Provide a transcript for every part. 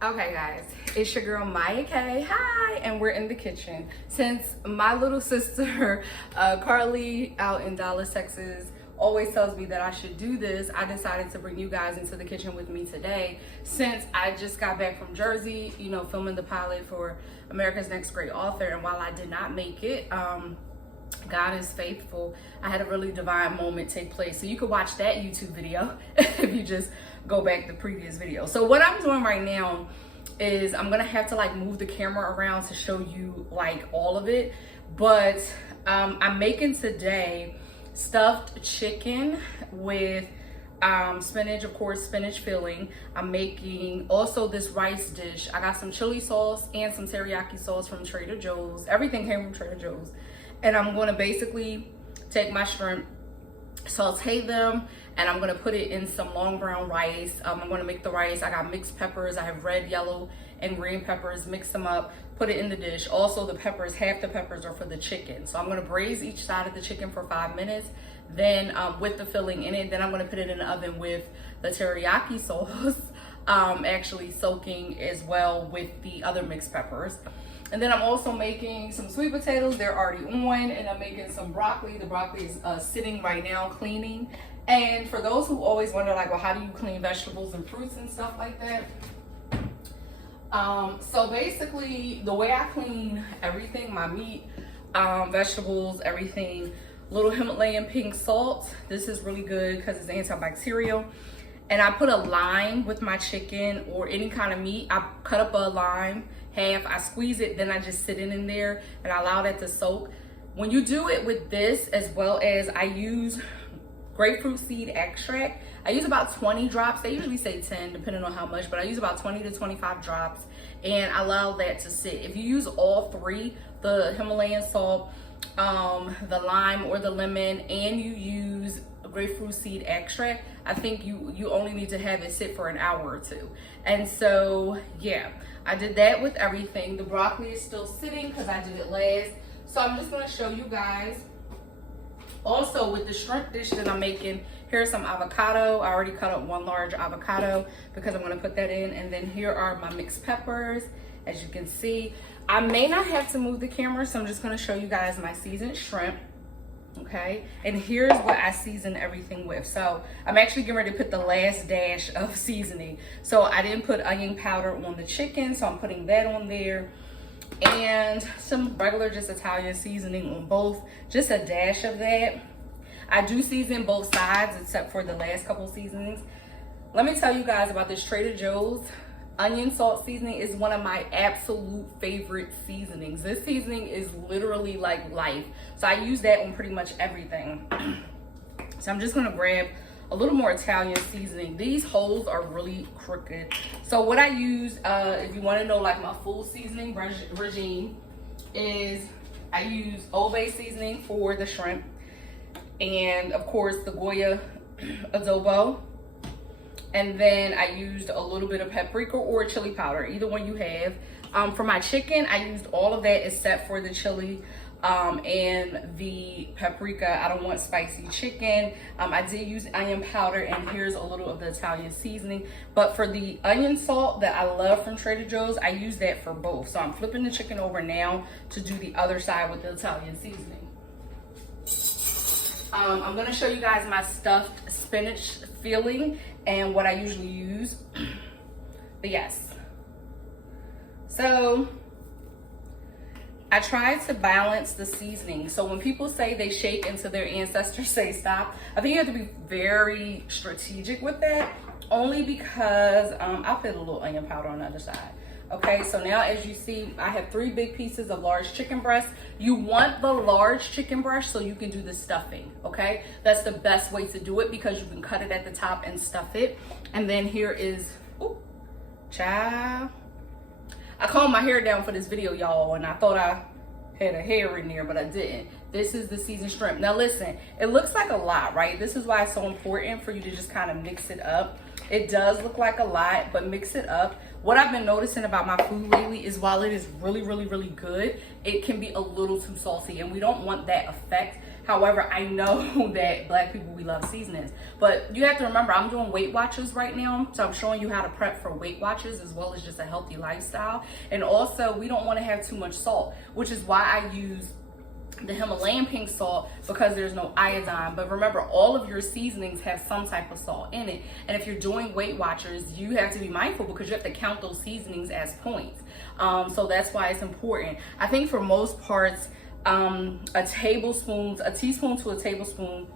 Okay guys, it's your girl Maya K. Hi, and we're in the kitchen. Since my little sister Carly out in Dallas, Texas always tells me that I should do this, I decided to bring you guys into the kitchen with me today. Since I just got back from Jersey, you know, filming the pilot for America's Next Great Author, and while I did not make it, God is faithful. I had a really divine moment take place. So you could watch that YouTube video if you just go back the previous video. So what I'm doing right now is I'm gonna have to like move the camera around to show you like all of it. But I'm making today stuffed chicken with spinach, of course, spinach filling. I'm making also this rice dish. I got some chili sauce and some teriyaki sauce from Trader Joe's. Everything came from Trader Joe's. And I'm gonna basically take my shrimp, saute them, and I'm gonna put it in some long brown rice. I'm gonna make the rice. I got mixed peppers. I have red, yellow, and green peppers. Mix them up, put it in the dish. Also the peppers, half the peppers are for the chicken. So I'm gonna braise each side of the chicken for 5 minutes. Then with the filling in it, then I'm gonna put it in the oven with the teriyaki sauce, actually soaking as well with the other mixed peppers. And then I'm also making some sweet potatoes. They're already on, and I'm making some broccoli. The broccoli is sitting right now cleaning. And for those who always wonder, like, well, how do you clean vegetables and fruits and stuff like that? So basically, the way I clean everything, my meat, vegetables, everything, little Himalayan pink salt. This is really good because it's antibacterial. And I put a lime with my chicken or any kind of meat. I cut up a lime half, I squeeze it, then I just sit it in there and I allow that to soak. When you do it with this, as well as I use grapefruit seed extract, I use about 20 drops. They usually say 10 depending on how much, but I use about 20 to 25 drops and I allow that to sit. If you use all three, the Himalayan salt, the lime or the lemon, and you use grapefruit seed extract, I think you only need to have it sit for an hour or two. And so yeah, I did that with everything. The broccoli is still sitting because I did it last. So I'm just going to show you guys. Also with the shrimp dish that I'm making, here's some avocado. I already cut up one large avocado because I'm going to put that in. And then here are my mixed peppers. As you can see, I may not have to move the camera, so I'm just going to show you guys my seasoned shrimp. Okay, and here's what I season everything with. So I'm actually getting ready to put the last dash of seasoning. So I didn't put onion powder on the chicken, so I'm putting that on there, and some regular just Italian seasoning on both, just a dash of that. I do season both sides except for the last couple seasonings. Let me tell you guys about this Trader Joe's onion salt seasoning. Is one of my absolute favorite seasonings. This seasoning is literally like life. So I use that on pretty much everything. So I'm just gonna grab a little more Italian seasoning. These holes are really crooked. So what I use, if you wanna know like my full seasoning regime, is I use Old Bay seasoning for the shrimp. And of course the Goya adobo. And then I used a little bit of paprika or chili powder, either one you have. For my chicken, I used all of that except for the chili and the paprika. I don't want spicy chicken. I did use onion powder, and here's a little of the Italian seasoning. But for the onion salt that I love from Trader Joe's, I use that for both. So I'm flipping the chicken over now to do the other side with the Italian seasoning. I'm gonna show you guys my stuffed spinach filling and what I usually use. But yes, so I try to balance the seasoning. So when people say they shake until their ancestors say stop, I think you have to be very strategic with that, only because I'll put a little onion powder on the other side. Okay, so now as you see, I have 3 big pieces of large chicken breast. You want the large chicken breast so you can do the stuffing, okay? That's the best way to do it because you can cut it at the top and stuff it. And then here is, ooh, child. I combed my hair down for this video, y'all, and I thought I had a hair in there, but I didn't. This is the seasoned shrimp. Now listen, it looks like a lot, right? This is why it's so important for you to just kind of mix it up. It does look like a lot, but mix it up. What I've been noticing about my food lately is while it is really, really, really good, it can be a little too salty, and we don't want that effect. However, I know that Black people, we love seasonings. But you have to remember, I'm doing Weight Watchers right now. So I'm showing you how to prep for Weight Watchers as well as just a healthy lifestyle. And also, we don't want to have too much salt, which is why I use the Himalayan pink salt, because there's no iodine. But remember, all of your seasonings have some type of salt in it. And if you're doing Weight Watchers, you have to be mindful because you have to count those seasonings as points. So that's why it's important. I think for most parts, a teaspoon to a tablespoon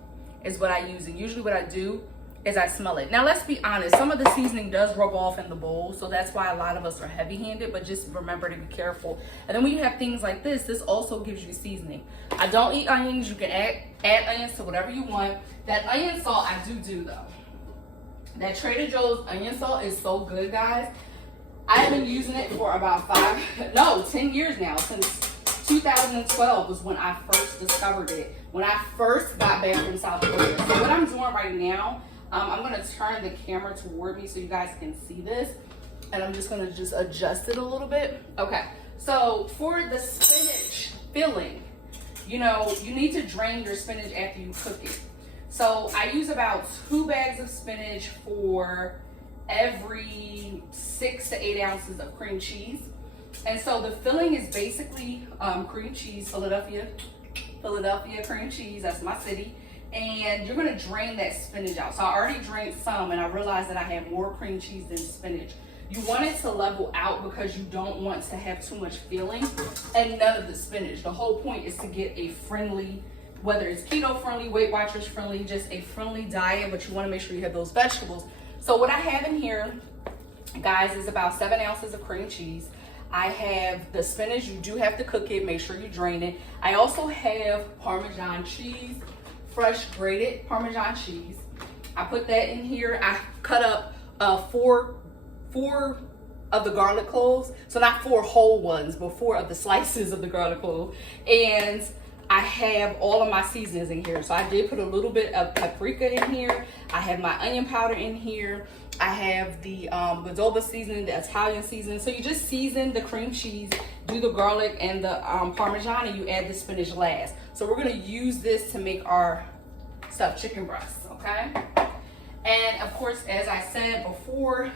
is what I use. And usually what I do is I smell it. Now let's be honest, some of the seasoning does rub off in the bowl, so that's why a lot of us are heavy-handed, but just remember to be careful. And then when you have things like this also gives you seasoning. I don't eat onions. You can add onions to whatever you want. That onion salt I do though. That Trader Joe's onion salt is so good, guys. I've been using it for about 10 years now. Since 2012 was when I first discovered it, when I first got back from South Korea. So what I'm doing right now, I'm gonna turn the camera toward me so you guys can see this. And I'm just gonna adjust it a little bit. Okay, so for the spinach filling, you know, you need to drain your spinach after you cook it. So I use about 2 bags of spinach for every 6 to 8 ounces of cream cheese. And so the filling is basically cream cheese, Philadelphia cream cheese, that's my city. And you're gonna drain that spinach out. So I already drained some and I realized that I had more cream cheese than spinach. You want it to level out because you don't want to have too much filling and none of the spinach. The whole point is to get a friendly, whether it's keto friendly, Weight Watchers friendly, just a friendly diet, but you wanna make sure you have those vegetables. So what I have in here, guys, is about 7 ounces of cream cheese. I have the spinach. You do have to cook it. Make sure you drain it. I also have Parmesan cheese, fresh grated Parmesan cheese. I put that in here. I cut up four of the garlic cloves. So not 4 whole ones, but 4 of the slices of the garlic clove. And I have all of my seasonings in here. So I did put a little bit of paprika in here. I have my onion powder in here. I have the adobo seasoning, the Italian seasoning. So you just season the cream cheese, do the garlic and the Parmesan, and you add the spinach last. So we're gonna use this to make our stuffed chicken breasts, okay? And of course, as I said before,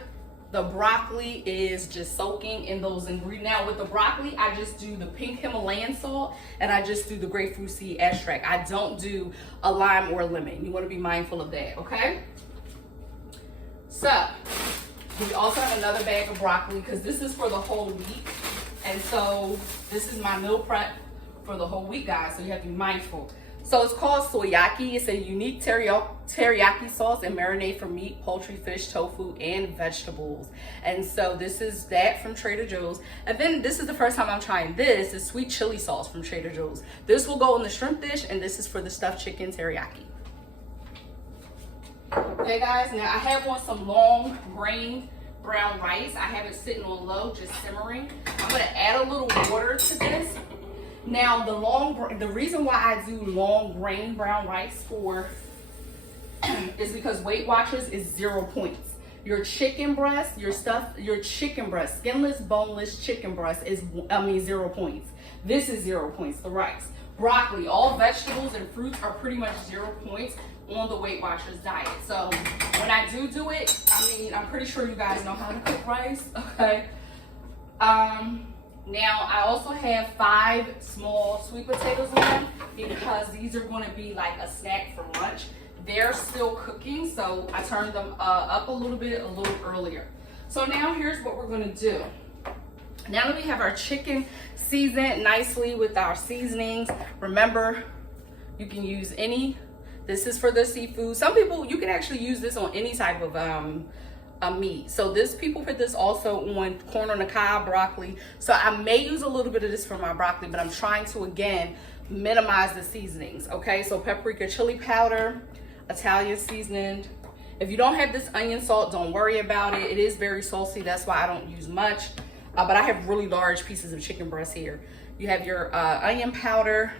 the broccoli is just soaking in those ingredients. Now with the broccoli, I just do the pink Himalayan salt and I just do the grapefruit seed extract. I don't do a lime or a lemon. You wanna be mindful of that, okay? So, we also have another bag of broccoli because this is for the whole week. And so, this is my meal prep for the whole week, guys. So, you have to be mindful. So, it's called Soyaki. It's a unique teriyaki sauce and marinade for meat, poultry, fish, tofu, and vegetables. And so, this is that from Trader Joe's. And then, this is the first time I'm trying this. Is sweet chili sauce from Trader Joe's. This will go in the shrimp dish, and this is for the stuffed chicken teriyaki. Okay guys, now I have on some long grain brown rice. I have it sitting on low, just simmering. I'm gonna add a little water to this. Now the reason why I do long grain brown rice is because Weight Watchers is 0 points. Your chicken breast, your chicken breast, skinless, boneless chicken breast is 0 points. This is 0 points, the rice. Broccoli, all vegetables and fruits are pretty much 0 points on the Weight Watchers diet. So when I do it, I mean, I'm pretty sure you guys know how to cook rice, okay? Now I also have 5 small sweet potatoes in them because these are going to be like a snack for lunch. They're still cooking, so I turned them up a little bit a little earlier. So now here's what we're going to do. Now that we have our chicken seasoned nicely with our seasonings, remember you can use any. This is for the seafood. Some people, you can actually use this on any type of meat. So people put this also on corn on the cob, broccoli. So I may use a little bit of this for my broccoli, but I'm trying to, again, minimize the seasonings, okay? So paprika, chili powder, Italian seasoning. If you don't have this onion salt, don't worry about it. It is very salty, that's why I don't use much. But I have really large pieces of chicken breast here. You have your onion powder,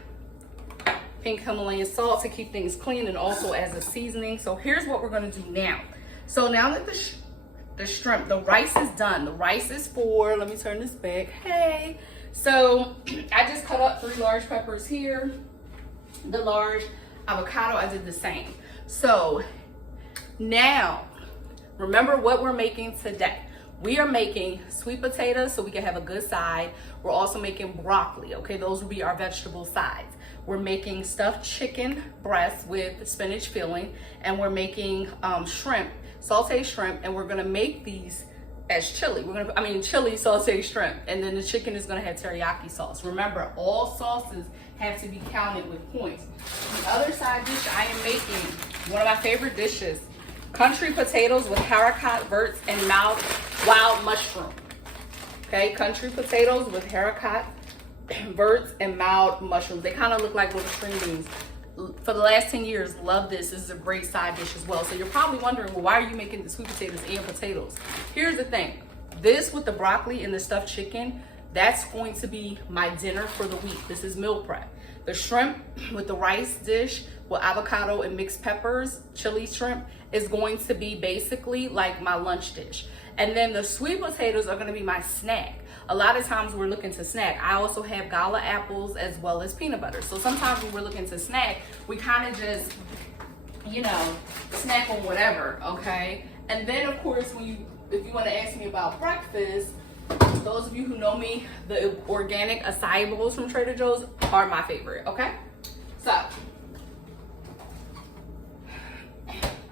pink Himalayan salt to keep things clean and also as a seasoning. So here's what we're gonna do now. So now that the shrimp, the rice is done. The rice is for, let me turn this back. Hey. So I just cut up 3 large peppers here. the large avocado, I did the same. So now, remember what we're making today. We are making sweet potatoes so we can have a good side. We're also making broccoli, okay? Those will be our vegetable sides. We're making stuffed chicken breasts with spinach filling, and we're making shrimp, sauteed shrimp, and we're gonna make these as chili. Chili sauteed shrimp, and then the chicken is gonna have teriyaki sauce. Remember, all sauces have to be counted with points. The other side dish I am making, one of my favorite dishes, country potatoes with haricot, verts, and wild mushroom. Okay, country potatoes with haricot, verts, and mild mushrooms. They kind of look like little string beans. For the last 10 years, love this. This is a great side dish as well. So you're probably wondering, well, why are you making the sweet potatoes and potatoes? Here's the thing. This with the broccoli and the stuffed chicken, that's going to be my dinner for the week. This is meal prep. The shrimp with the rice dish with avocado and mixed peppers, chili shrimp, is going to be basically like my lunch dish. And then the sweet potatoes are gonna be my snack. A lot of times we're looking to snack. I also have gala apples as well as peanut butter. So sometimes when we're looking to snack, we kind of just, snack on whatever, okay? And then of course, if you wanna ask me about breakfast, those of you who know me, the organic acai bowls from Trader Joe's are my favorite, okay? So,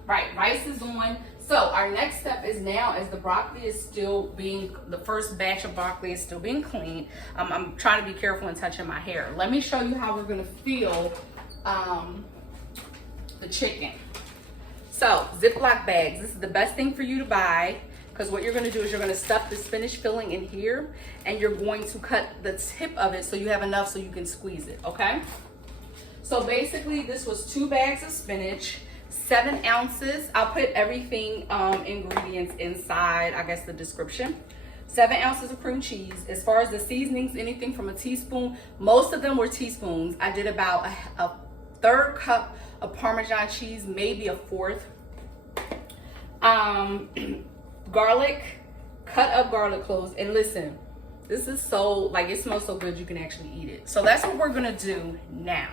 right, rice is on. So our next step is now, as the broccoli is the first batch of broccoli is still being cleaned. I'm trying to be careful in touching my hair. Let me show you how we're gonna feel the chicken. So Ziploc bags, this is the best thing for you to buy, because what you're gonna do is you're gonna stuff the spinach filling in here, and you're going to cut the tip of it so you have enough so you can squeeze it, okay? So basically this was 2 bags of spinach, 7 ounces. I'll put everything, ingredients inside, I guess, the description. 7 ounces of cream cheese. As far as the seasonings, anything from a teaspoon, most of them were teaspoons. I did about a 1/3 cup of Parmesan cheese, maybe a 1/4. Garlic, cut up garlic cloves. And listen, this is so, it smells so good you can actually eat it. So that's what we're gonna do now.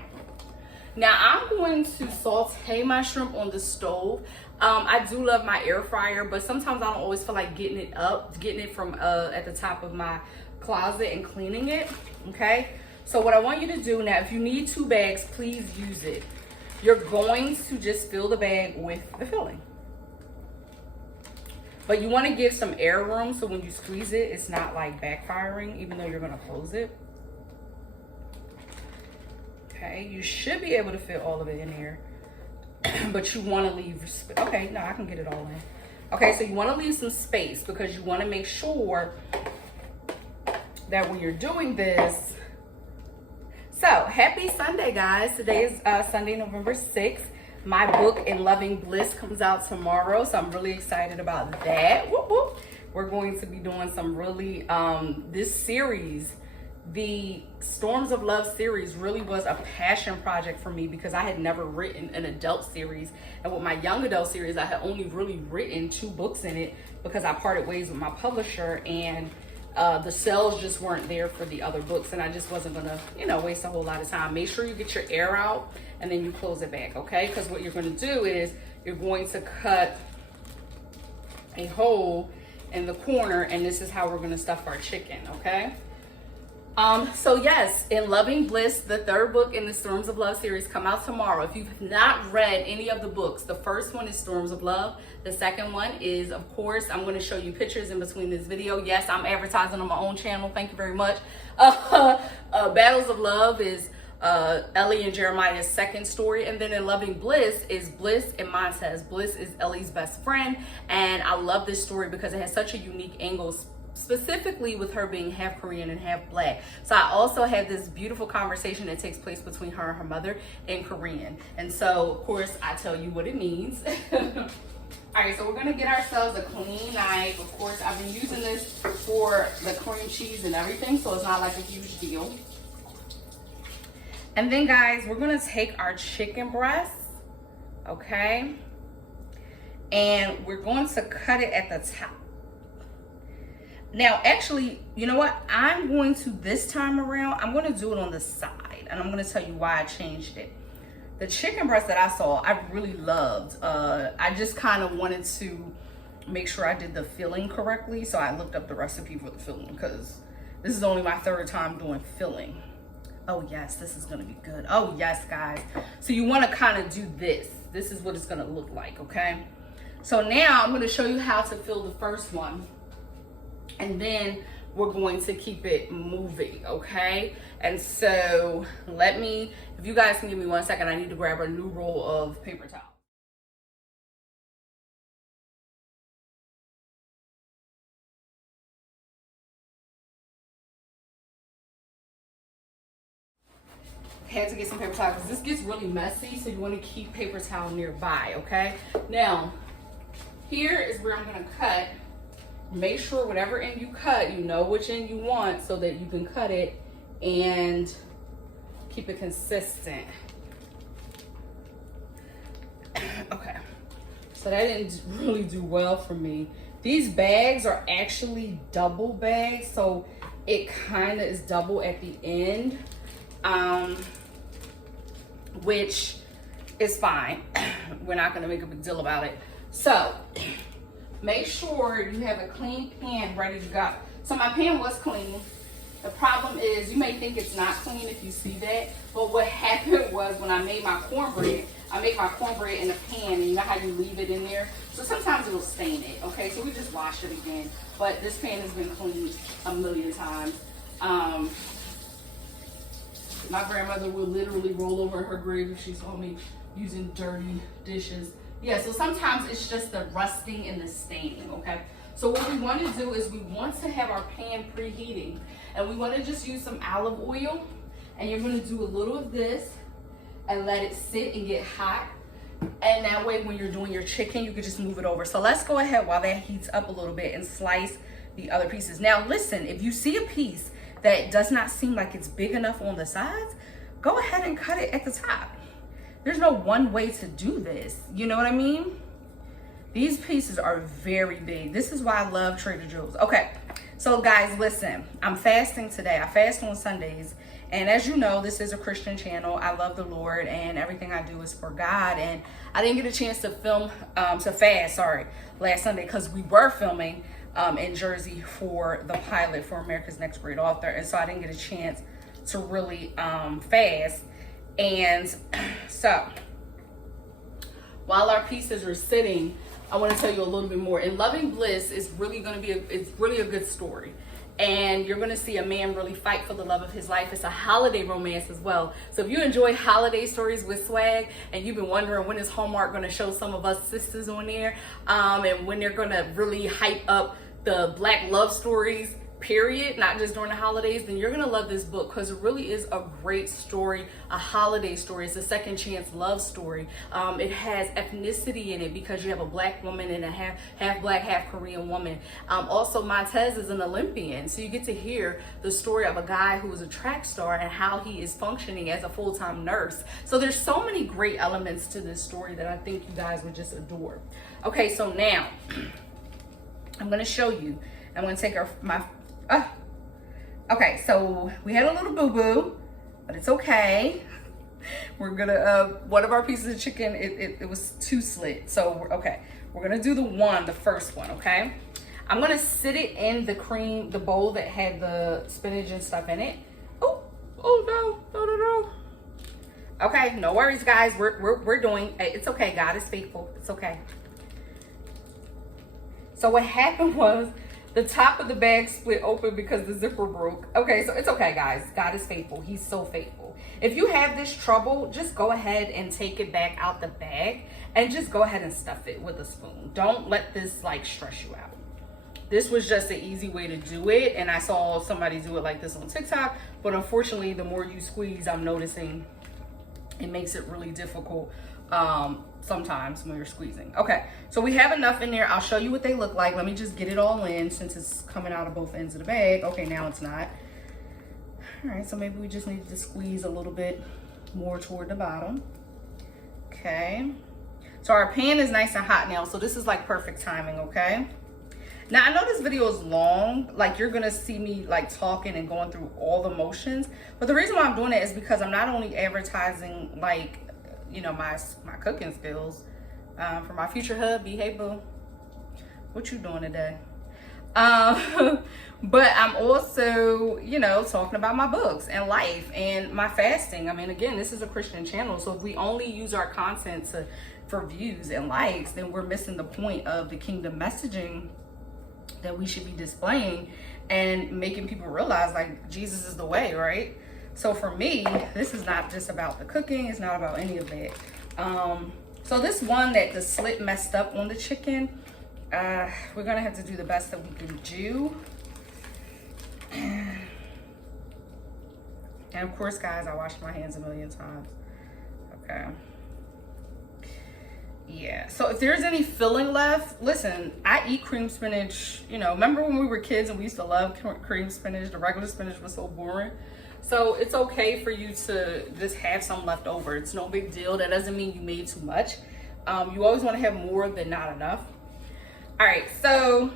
Now I'm going to saute my shrimp on the stove. I do love my air fryer, but sometimes I don't always feel like getting it from at the top of my closet and cleaning it, okay? So what I want you to do now, if you need 2 bags, please use it. You're going to just fill the bag with the filling. But you want to give some air room so when you squeeze it, it's not backfiring, even though you're gonna close it. Okay, you should be able to fit all of it in here, but you want to leave, okay, no, I can get it all in. Okay, so you want to leave some space because you want to make sure that when you're doing this. So happy Sunday, guys. Today is Sunday, November 6th. My book, In Loving Bliss, comes out tomorrow, so I'm really excited about that. Whoop, whoop. We're going to be doing some really, this series, the Storms of Love series, really was a passion project for me because I had never written an adult series. And with my young adult series, I had only really written 2 books in it because I parted ways with my publisher, and the sales just weren't there for the other books, and I just wasn't gonna, waste a whole lot of time. Make sure you get your air out and then you close it back, okay? Because what you're gonna do is you're going to cut a hole in the corner, and this is how we're gonna stuff our chicken, okay? So yes, In Loving Bliss, the 3rd book in the Storms of Love series, come out tomorrow. If you've not read any of the books, the first one is Storms of Love. The second one is, of course, I'm going to show you pictures in between this video. Yes, I'm advertising on my own channel. Thank you very much. Battles of Love is Ellie and Jeremiah's second story. And then In Loving Bliss is Bliss and Montez. Bliss is Ellie's best friend. And I love this story because it has such a unique angle, specifically with her being half Korean and half Black. So I also have this beautiful conversation that takes place between her and her mother in Korean. And so, of course, I tell you what it means. All right, so we're gonna get ourselves a clean knife. Of course, I've been using this for the cream cheese and everything, so it's not like a huge deal. And then, guys, we're gonna take our chicken breasts, okay? And we're going to cut it at the top. Now, actually, you know what? I'm going to, this time around, I'm going to do it on the side. And I'm going to tell you why I changed it. The chicken breast that I saw, I really loved. I just kind of wanted to make sure I did the filling correctly. So I looked up the recipe for the filling because this is only my third time doing filling. Oh yes, this is gonna be good. Oh yes, guys. So you wanna kind of do this. This is what it's gonna look like, okay? So now I'm gonna show you how to fill the first one. And then we're going to keep it moving, okay? And so if you guys can give me 1 second, I need to grab a new roll of paper towel. Had to get some paper towel because this gets really messy, so you want to keep paper towel nearby, okay? Now, here is where I'm gonna cut. Make sure whatever end you cut, you know which end you want so that you can cut it and keep it consistent. Okay, so that didn't really do well for me. These bags are actually double bags, so it kind of is double at the end, which is fine. We're not gonna make a big deal about it. So make sure you have a clean pan ready to go. So my pan was clean. The problem is you may think it's not clean if you see that, but what happened was when I made my cornbread, I make my cornbread in a pan, and you know how you leave it in there? So sometimes it'll stain it, okay? So we just wash it again. But this pan has been cleaned a million times. My grandmother would literally roll over in her grave if she saw me using dirty dishes. Yeah, so sometimes it's just the rusting and the staining, okay? So what we want to do is we want to have our pan preheating, and we want to just use some olive oil, and you're going to do a little of this and let it sit and get hot. And that way when you're doing your chicken, you can just move it over. So let's go ahead while that heats up a little bit and slice the other pieces. Now listen, if you see a piece that does not seem like it's big enough on the sides, go ahead and cut it at the top. There's no one way to do this. You know what I mean? These pieces are very big. This is why I love Trader Joe's. Okay, so guys, listen, I'm fasting today. I fast on Sundays. And as you know, this is a Christian channel. I love the Lord, and everything I do is for God. And I didn't get a chance to fast last Sunday because we were filming in Jersey for the pilot for America's Next Great Author. And so I didn't get a chance to really fast. And so while our pieces are sitting, I want to tell you a little bit more. In Loving Bliss is really going to be it's really a good story. And you're going to see a man really fight for the love of his life. It's a holiday romance as well. So if you enjoy holiday stories with swag and you've been wondering when is Hallmark going to show some of us sisters on there, and when they're going to really hype up the Black love stories, period, not just during the holidays, then you're gonna love this book because it really is a great story, a holiday story. It's a second chance love story. It has ethnicity in it because you have a Black woman and a half Black, half Korean woman. Also, Montez is an Olympian, so you get to hear the story of a guy who was a track star and how he is functioning as a full-time nurse. So there's so many great elements to this story that I think you guys would just adore. Okay, so now I'm gonna show you. I'm gonna take okay, so we had a little boo-boo, but it's okay. We're gonna, one of our pieces of chicken, it was too slit. So, okay, we're gonna do the first one, okay? I'm gonna sit it in the bowl that had the spinach and stuff in it. Oh, no. Okay, no worries, guys. We're doing, it's okay. God is faithful. It's okay. So what happened was, the top of the bag split open because the zipper broke. Okay, so it's okay, guys. God is faithful. He's so faithful. If you have this trouble, just go ahead and take it back out the bag and just go ahead and stuff it with a spoon. Don't let this like stress you out. This was just an easy way to do it, and I saw somebody do it like this on TikTok, but unfortunately, the more you squeeze, I'm noticing it makes it really difficult sometimes when you're squeezing. Okay, so we have enough in there. I'll show you what they look like. Let me just get it all in since it's coming out of both ends of the bag. Okay, now it's not. All right, so maybe we just need to squeeze a little bit more toward the bottom. Okay, so our pan is nice and hot now, so this is like perfect timing, okay? Now, I know this video is long, like you're gonna see me like talking and going through all the motions, but the reason why I'm doing it is because I'm not only advertising like, you know, my cooking skills. For my future hubby, hey boo, what you doing today? But I'm also, you know, talking about my books and life and my fasting. I mean, again, this is a Christian channel, so if we only use our content for views and likes, then we're missing the point of the kingdom messaging that we should be displaying and making people realize, like, Jesus is the way, right? So for me, this is not just about the cooking. It's not about any of that. So this one that the slit messed up on the chicken, we're gonna have to do the best that we can do. And of course, guys, I washed my hands a million times. Okay. Yeah, so if there's any filling left, listen, I eat cream spinach. You know, remember when we were kids and we used to love cream spinach? The regular spinach was so boring. So it's okay for you to just have some left over. It's no big deal. That doesn't mean you made too much. You always want to have more than not enough. All right, so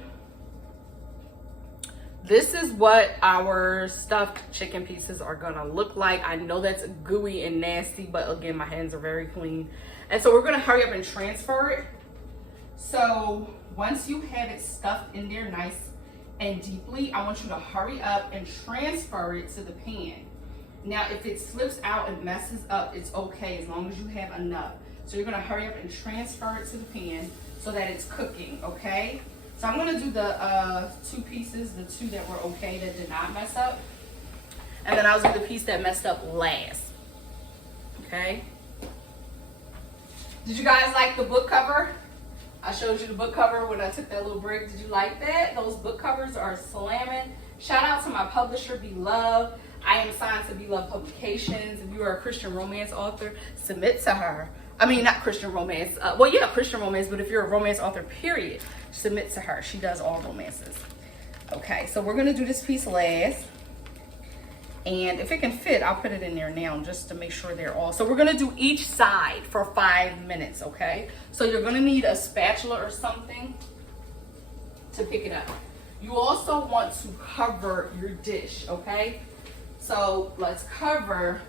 this is what our stuffed chicken pieces are gonna look like. I know that's gooey and nasty, but again, my hands are very clean. And so we're gonna hurry up and transfer it. So once you have it stuffed in there nice and deeply, I want you to hurry up and transfer it to the pan. Now, if it slips out and messes up, it's okay as long as you have enough. So you're gonna hurry up and transfer it to the pan so that it's cooking, okay? So I'm gonna do the two pieces, the two that were okay, that did not mess up. And then I'll do the piece that messed up last, okay? Did you guys like the book cover? I showed you the book cover when I took that little break. Did you like that? Those book covers are slamming. Shout out to my publisher, Beloved. I am signed to Beloved Publications. If you are a Christian romance author, submit to her. I mean, not Christian romance. Well, yeah, Christian romance, but if you're a romance author, period, submit to her. She does all romances. Okay, so we're gonna do this piece last. And if it can fit, I'll put it in there now just to make sure they're all. So we're gonna do each side for 5 minutes, okay? So you're gonna need a spatula or something to pick it up. You also want to cover your dish, okay? So let's cover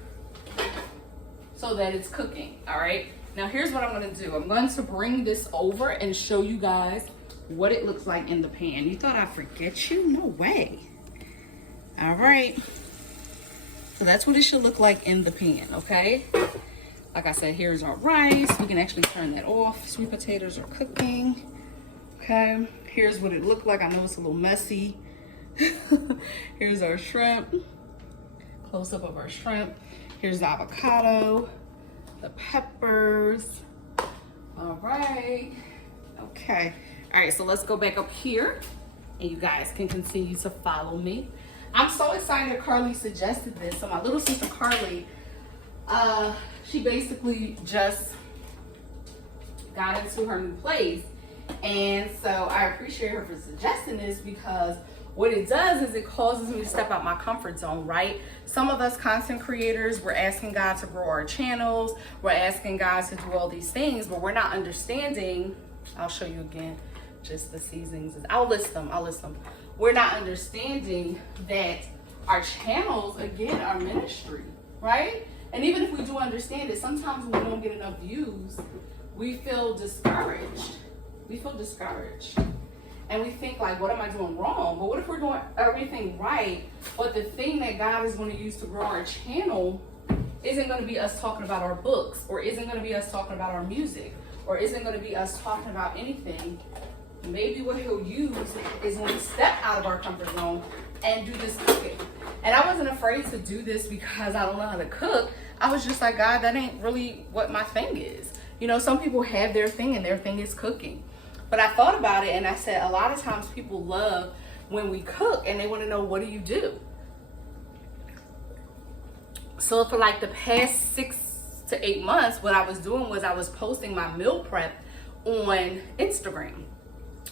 so that it's cooking, all right? Now here's what I'm gonna do. I'm going to bring this over and show you guys what it looks like in the pan. You thought I'd forget you? No way. All right. So that's what it should look like in the pan, okay? Like I said, here's our rice. We can actually turn that off. Sweet potatoes are cooking, okay? Here's what it looked like. I know it's a little messy. Here's our shrimp. Close up of our shrimp. Here's the avocado, the peppers. All right, okay. All right, so let's go back up here and you guys can continue to follow me. I'm so excited that Carly suggested this. So my little sister Carly, she basically just got into her new place. And so I appreciate her for suggesting this because what it does is it causes me to step out my comfort zone, right? Some of us content creators, we're asking God to grow our channels. We're asking God to do all these things, but we're not understanding. I'll show you again, just the seasonings. I'll list them. We're not understanding that our channels, again, are ministry, right? And even if we do understand it, sometimes when we don't get enough views, we feel discouraged. And we think like, what am I doing wrong? But what if we're doing everything right, but the thing that God is going to use to grow our channel isn't going to be us talking about our books, or isn't going to be us talking about our music, or isn't going to be us talking about anything. Maybe what he'll use is when we step out of our comfort zone and do this cooking. And I wasn't afraid to do this because I don't know how to cook. I was just like, God, that ain't really what my thing is. You know, some people have their thing and their thing is cooking. But I thought about it and I said, a lot of times people love when we cook and they want to know, what do you do? So for like the past 6 to 8 months, what I was doing was I was posting my meal prep on Instagram.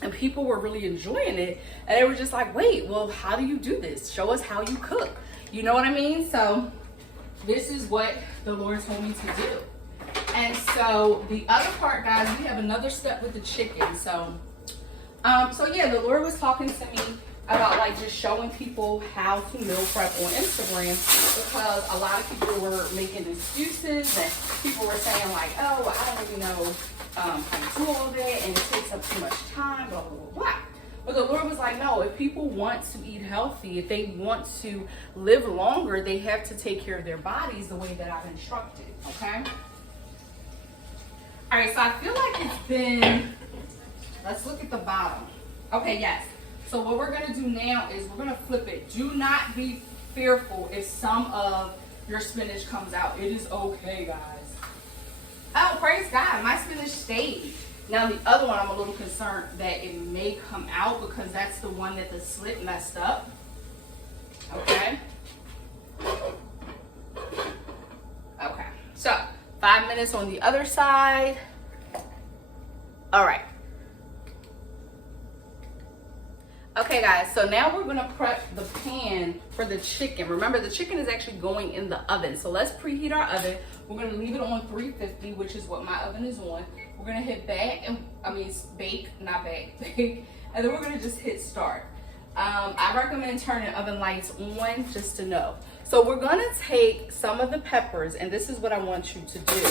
And people were really enjoying it. And they were just like, wait, well, how do you do this? Show us how you cook. You know what I mean? So this is what the Lord told me to do. And so the other part, guys, we have another step with the chicken. So yeah, the Lord was talking to me about like just showing people how to meal prep on Instagram, because a lot of people were making excuses and people were saying like, oh, I don't even know how to do all that and it takes up too much time, blah, blah, blah, blah. But the Lord was like, no, if people want to eat healthy, if they want to live longer, they have to take care of their bodies the way that I've instructed, okay? All right, so I feel like it's been, let's look at the bottom. Okay, yes. So what we're gonna do now is we're gonna flip it. Do not be fearful if some of your spinach comes out. It is okay, guys. Oh, praise God, my spinach stayed. Now the other one, I'm a little concerned that it may come out because that's the one that the slit messed up. Okay. Okay, so 5 minutes on the other side. All right. Okay guys, so now we're gonna prep the pan for the chicken. Remember, the chicken is actually going in the oven. So let's preheat our oven. We're gonna leave it on 350, which is what my oven is on. We're gonna hit bake, bake, and then we're gonna just hit start. I recommend turning oven lights on just to know. So we're gonna take some of the peppers, and this is what I want you to do.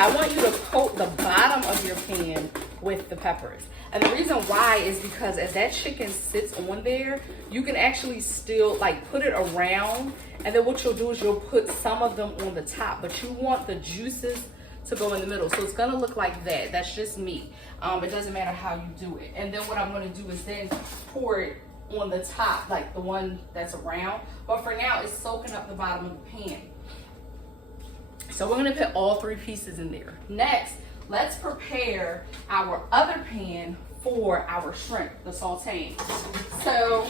I want you to coat the bottom of your pan with the peppers. And the reason why is because as that chicken sits on there, you can actually still like put it around, and then what you'll do is you'll put some of them on the top, but you want the juices to go in the middle. So it's gonna look like that. That's just me. It doesn't matter how you do it. And then what I'm gonna do is then pour it on the top, like the one that's around. But for now, it's soaking up the bottom of the pan. So we're gonna put all 3 pieces in there. Next, let's prepare our other pan for our shrimp, the sauteing. So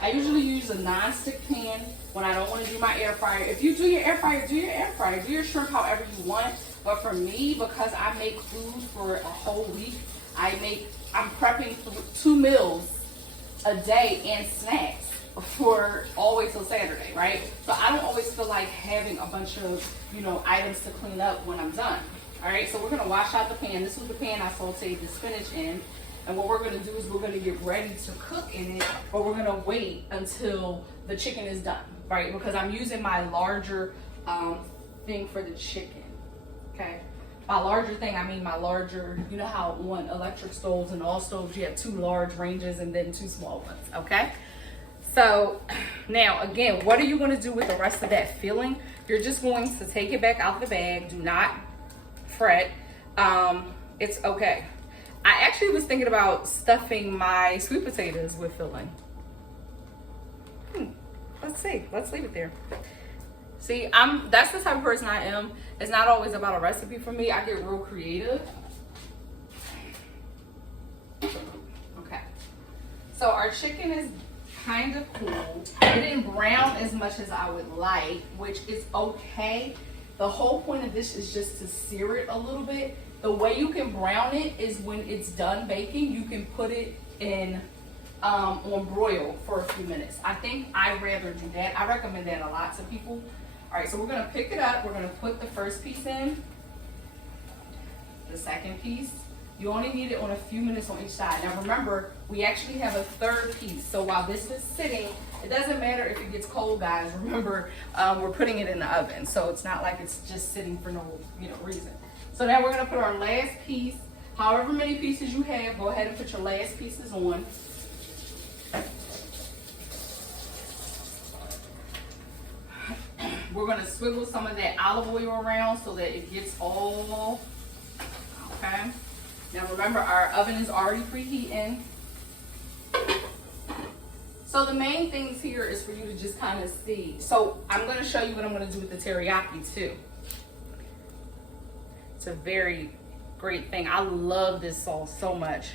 I usually use a non-stick pan when I don't want to do my air fryer. If you do your air fryer, do your air fryer. Do your shrimp however you want. But for me, because I make food for a whole week, I'm prepping 2 meals a day and snacks for all the way till Saturday, right? So I don't always feel like having a bunch of, items to clean up when I'm done. All right, so we're gonna wash out the pan. This was the pan I sauteed the spinach in. And what we're gonna do is we're gonna get ready to cook in it, but we're gonna wait until the chicken is done, right? Because I'm using my larger thing for the chicken, okay? By larger thing, I mean my larger, you know how on electric stoves and all stoves, you have 2 large ranges and then 2 small ones, okay? So now, again, what are you gonna do with the rest of that filling? You're just going to take it back out the bag. Do not fret. It's okay. I actually was thinking about stuffing my sweet potatoes with filling. Let's see. Let's leave it there. See, that's the type of person I am. It's not always about a recipe for me. I get real creative. Okay. So our chicken is kind of cool. It didn't brown as much as I would like, which is okay. The whole point of this is just to sear it a little bit. The way you can brown it is when it's done baking, you can put it in on broil for a few minutes. I think I'd rather do that. I recommend that a lot to people. All right, so we're gonna pick it up. We're gonna put the first piece in, the second piece. You only need it on a few minutes on each side. Now remember, we actually have a third piece. So while this is sitting, it doesn't matter if it gets cold, guys. Remember, we're putting it in the oven. So it's not like it's just sitting for no reason. So now we're gonna put our last piece. However many pieces you have, go ahead and put your last pieces on. We're gonna swiggle some of that olive oil around so that it gets all, okay? Now remember, our oven is already preheating. So the main things here is for you to just kind of see. So I'm gonna show you what I'm gonna do with the teriyaki too. It's a very great thing. I love this sauce so much.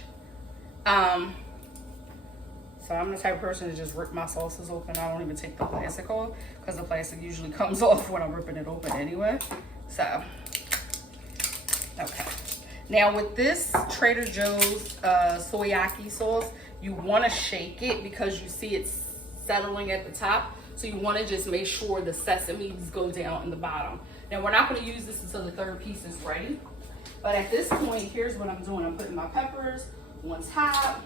So I'm the type of person to just rip my sauces open. I don't even take the plastic off because the plastic usually comes off when I'm ripping it open anyway. So, okay. Now with this Trader Joe's Soyaki sauce, you want to shake it because you see it's settling at the top. So you want to just make sure the sesames go down in the bottom. Now we're not going to use this until the third piece is ready. But at this point, here's what I'm doing. I'm putting my peppers on top.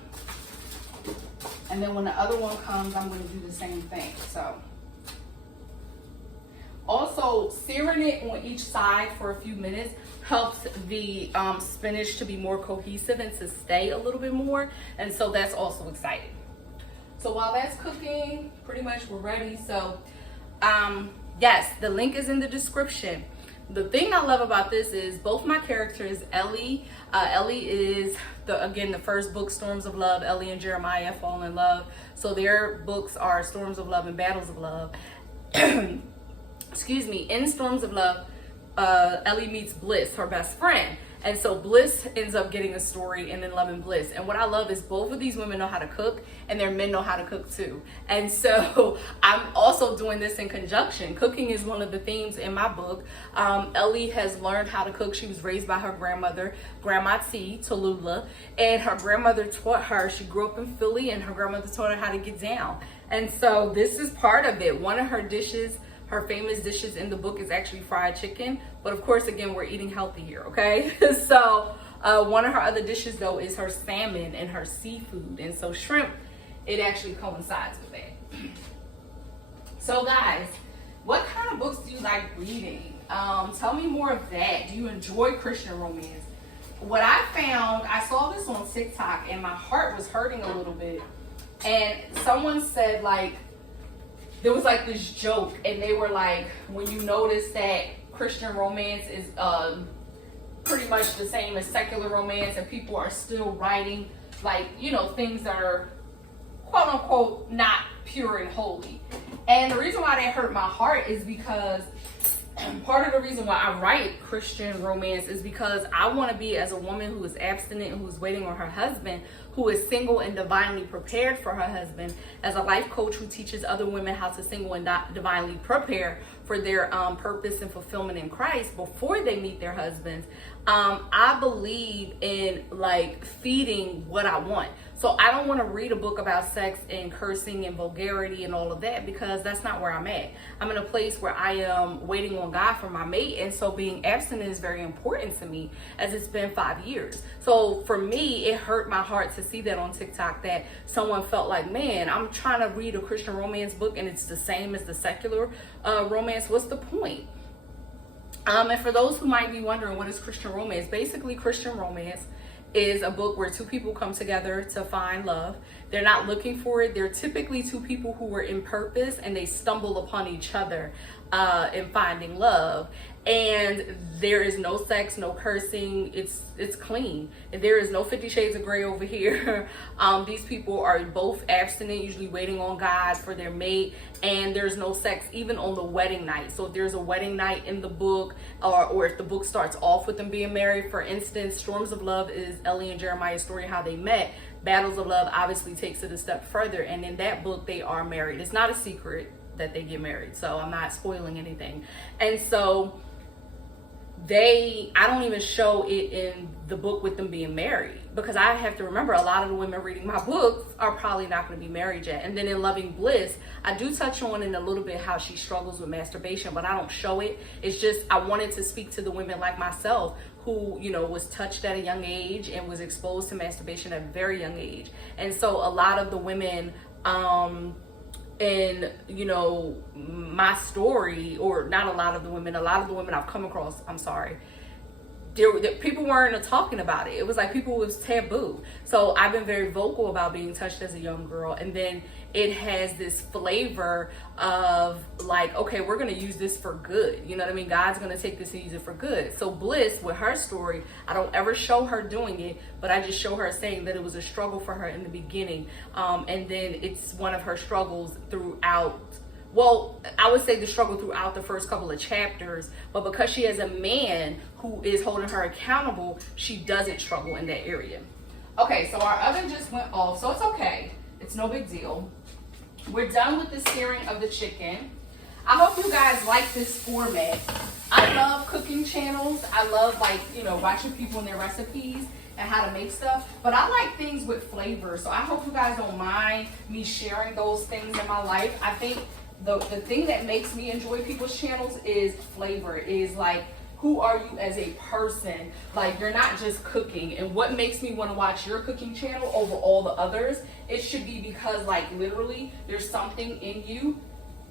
And then when the other one comes, I'm gonna do the same thing. So also searing it on each side for a few minutes helps the spinach to be more cohesive and to stay a little bit more. And so that's also exciting. So while that's cooking, pretty much we're ready. So yes, the link is in the description. The thing I love about this is both my characters, Ellie is the first book, Storms of Love. Ellie and Jeremiah fall in love. So their books are Storms of Love and Battles of Love. Excuse me. In Storms of Love, Ellie meets Bliss, her best friend. And so Bliss ends up getting a story and then loving Bliss. And what I love is both of these women know how to cook and their men know how to cook too. And so I'm also doing this in conjunction. Cooking is one of the themes in my book. Ellie has learned how to cook. She was raised by her grandmother, Grandma T, Tallulah. And her grandmother taught her, she grew up in Philly, and her grandmother taught her how to get down. And so this is part of it. One of her dishes, her famous dishes in the book, is actually fried chicken. But of course, again, we're eating healthy here, okay? So one of her other dishes, though, is her salmon and her seafood. And so shrimp, it actually coincides with that. So guys, what kind of books do you like reading? Tell me more of that. Do you enjoy Christian romance? What I found, I saw this on TikTok and my heart was hurting a little bit. And someone said, like, there was like this joke, and they were like, when you notice that Christian romance is pretty much the same as secular romance, and people are still writing, like, you know, things that are quote unquote not pure and holy. And the reason why that hurt my heart is because part of the reason why I write Christian romance is because I want to be, as a woman who is abstinent and who's waiting on her husband, who is single and divinely prepared for her husband, as a life coach who teaches other women how to single and divinely prepare for their purpose and fulfillment in Christ before they meet their husbands. I believe in like feeding what I want. So I don't want to read a book about sex and cursing and vulgarity and all of that, because that's not where I'm at. I'm in a place where I am waiting on God for my mate. And so being abstinent is very important to me, as it's been 5 years. So for me, it hurt my heart to see that on TikTok, that someone felt like, man, I'm trying to read a Christian romance book and it's the same as the secular romance. What's the point? And for those who might be wondering, what is Christian romance? Basically, Christian romance is a book where two people come together to find love. They're not looking for it. They're typically two people who are in purpose, and they stumble upon each other in finding love. And there is no sex, no cursing. It's clean. And there is no 50 Shades of Grey over here. These people are both abstinent, usually waiting on God for their mate. And there's no sex even on the wedding night. So if there's a wedding night in the book, or if the book starts off with them being married, for instance, Storms of Love is Ellie and Jeremiah's story, how they met. Battles of Love obviously takes it a step further. And in that book, they are married. It's not a secret that they get married. So I'm not spoiling anything. And so I don't even show it in the book with them being married, because I have to remember a lot of the women reading my books are probably not going to be married yet. And then in Loving Bliss, I do touch on in a little bit how she struggles with masturbation, but I don't show it. It's just, I wanted to speak to the women like myself who, you know, was touched at a young age and was exposed to masturbation at a very young age. And so a lot of the women, in, you know, my story, or not a lot of the women I've come across, I'm sorry, people weren't talking about it. It was like people was taboo. So I've been very vocal about being touched as a young girl, and then it has this flavor of like, okay, we're gonna use this for good. You know what I mean? God's gonna take this and use it for good. So Bliss, with her story, I don't ever show her doing it, but I just show her saying that it was a struggle for her in the beginning, and then it's one of her struggles throughout. Well, I would say the struggle throughout the first couple of chapters, but because she has a man who is holding her accountable, she doesn't struggle in that area. Okay, so our oven just went off, so it's okay. It's no big deal. We're done with the searing of the chicken. I hope you guys like this format. I love cooking channels. I love, like, you know, watching people and their recipes and how to make stuff, but I like things with flavor. So I hope you guys don't mind me sharing those things in my life. I think the thing that makes me enjoy people's channels is flavor, is like, who are you as a person? Like, you're not just cooking. And what makes me want to watch your cooking channel over all the others, it should be because, like, literally there's something in you.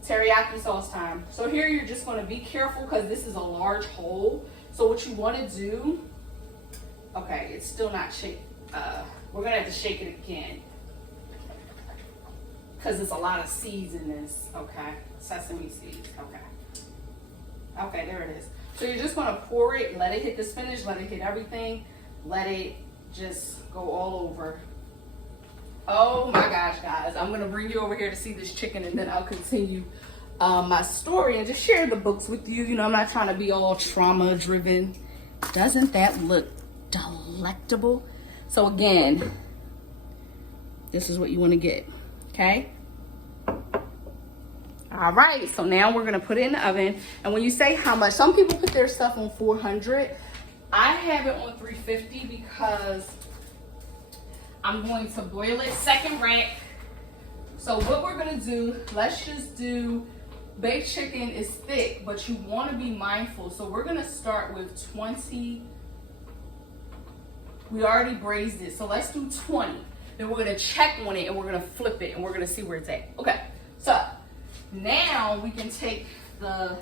Teriyaki sauce time. So here you're just going to be careful because this is a large hole. So what you want to do, okay, it's still not shake. We're going to have to shake it again because there's a lot of seeds in this. Okay, sesame seeds. Okay, there it is. So you're just going to pour it, let it hit the spinach, let it hit everything, let it just go all over. Oh my gosh, guys, I'm going to bring you over here to see this chicken, and then I'll continue my story and just share the books with you. You know, I'm not trying to be all trauma driven. Doesn't that look delectable? So again, this is what you want to get, okay? All right, so now we're gonna put it in the oven. And when you say how much, some people put their stuff on 400. I have it on 350 because I'm going to boil it second rack. So what we're gonna do, let's just do, baked chicken is thick, but you wanna be mindful. So we're gonna start with 20. We already braised it, so let's do 20. Then we're gonna check on it and we're gonna flip it and we're gonna see where it's at. Okay, so now we can take the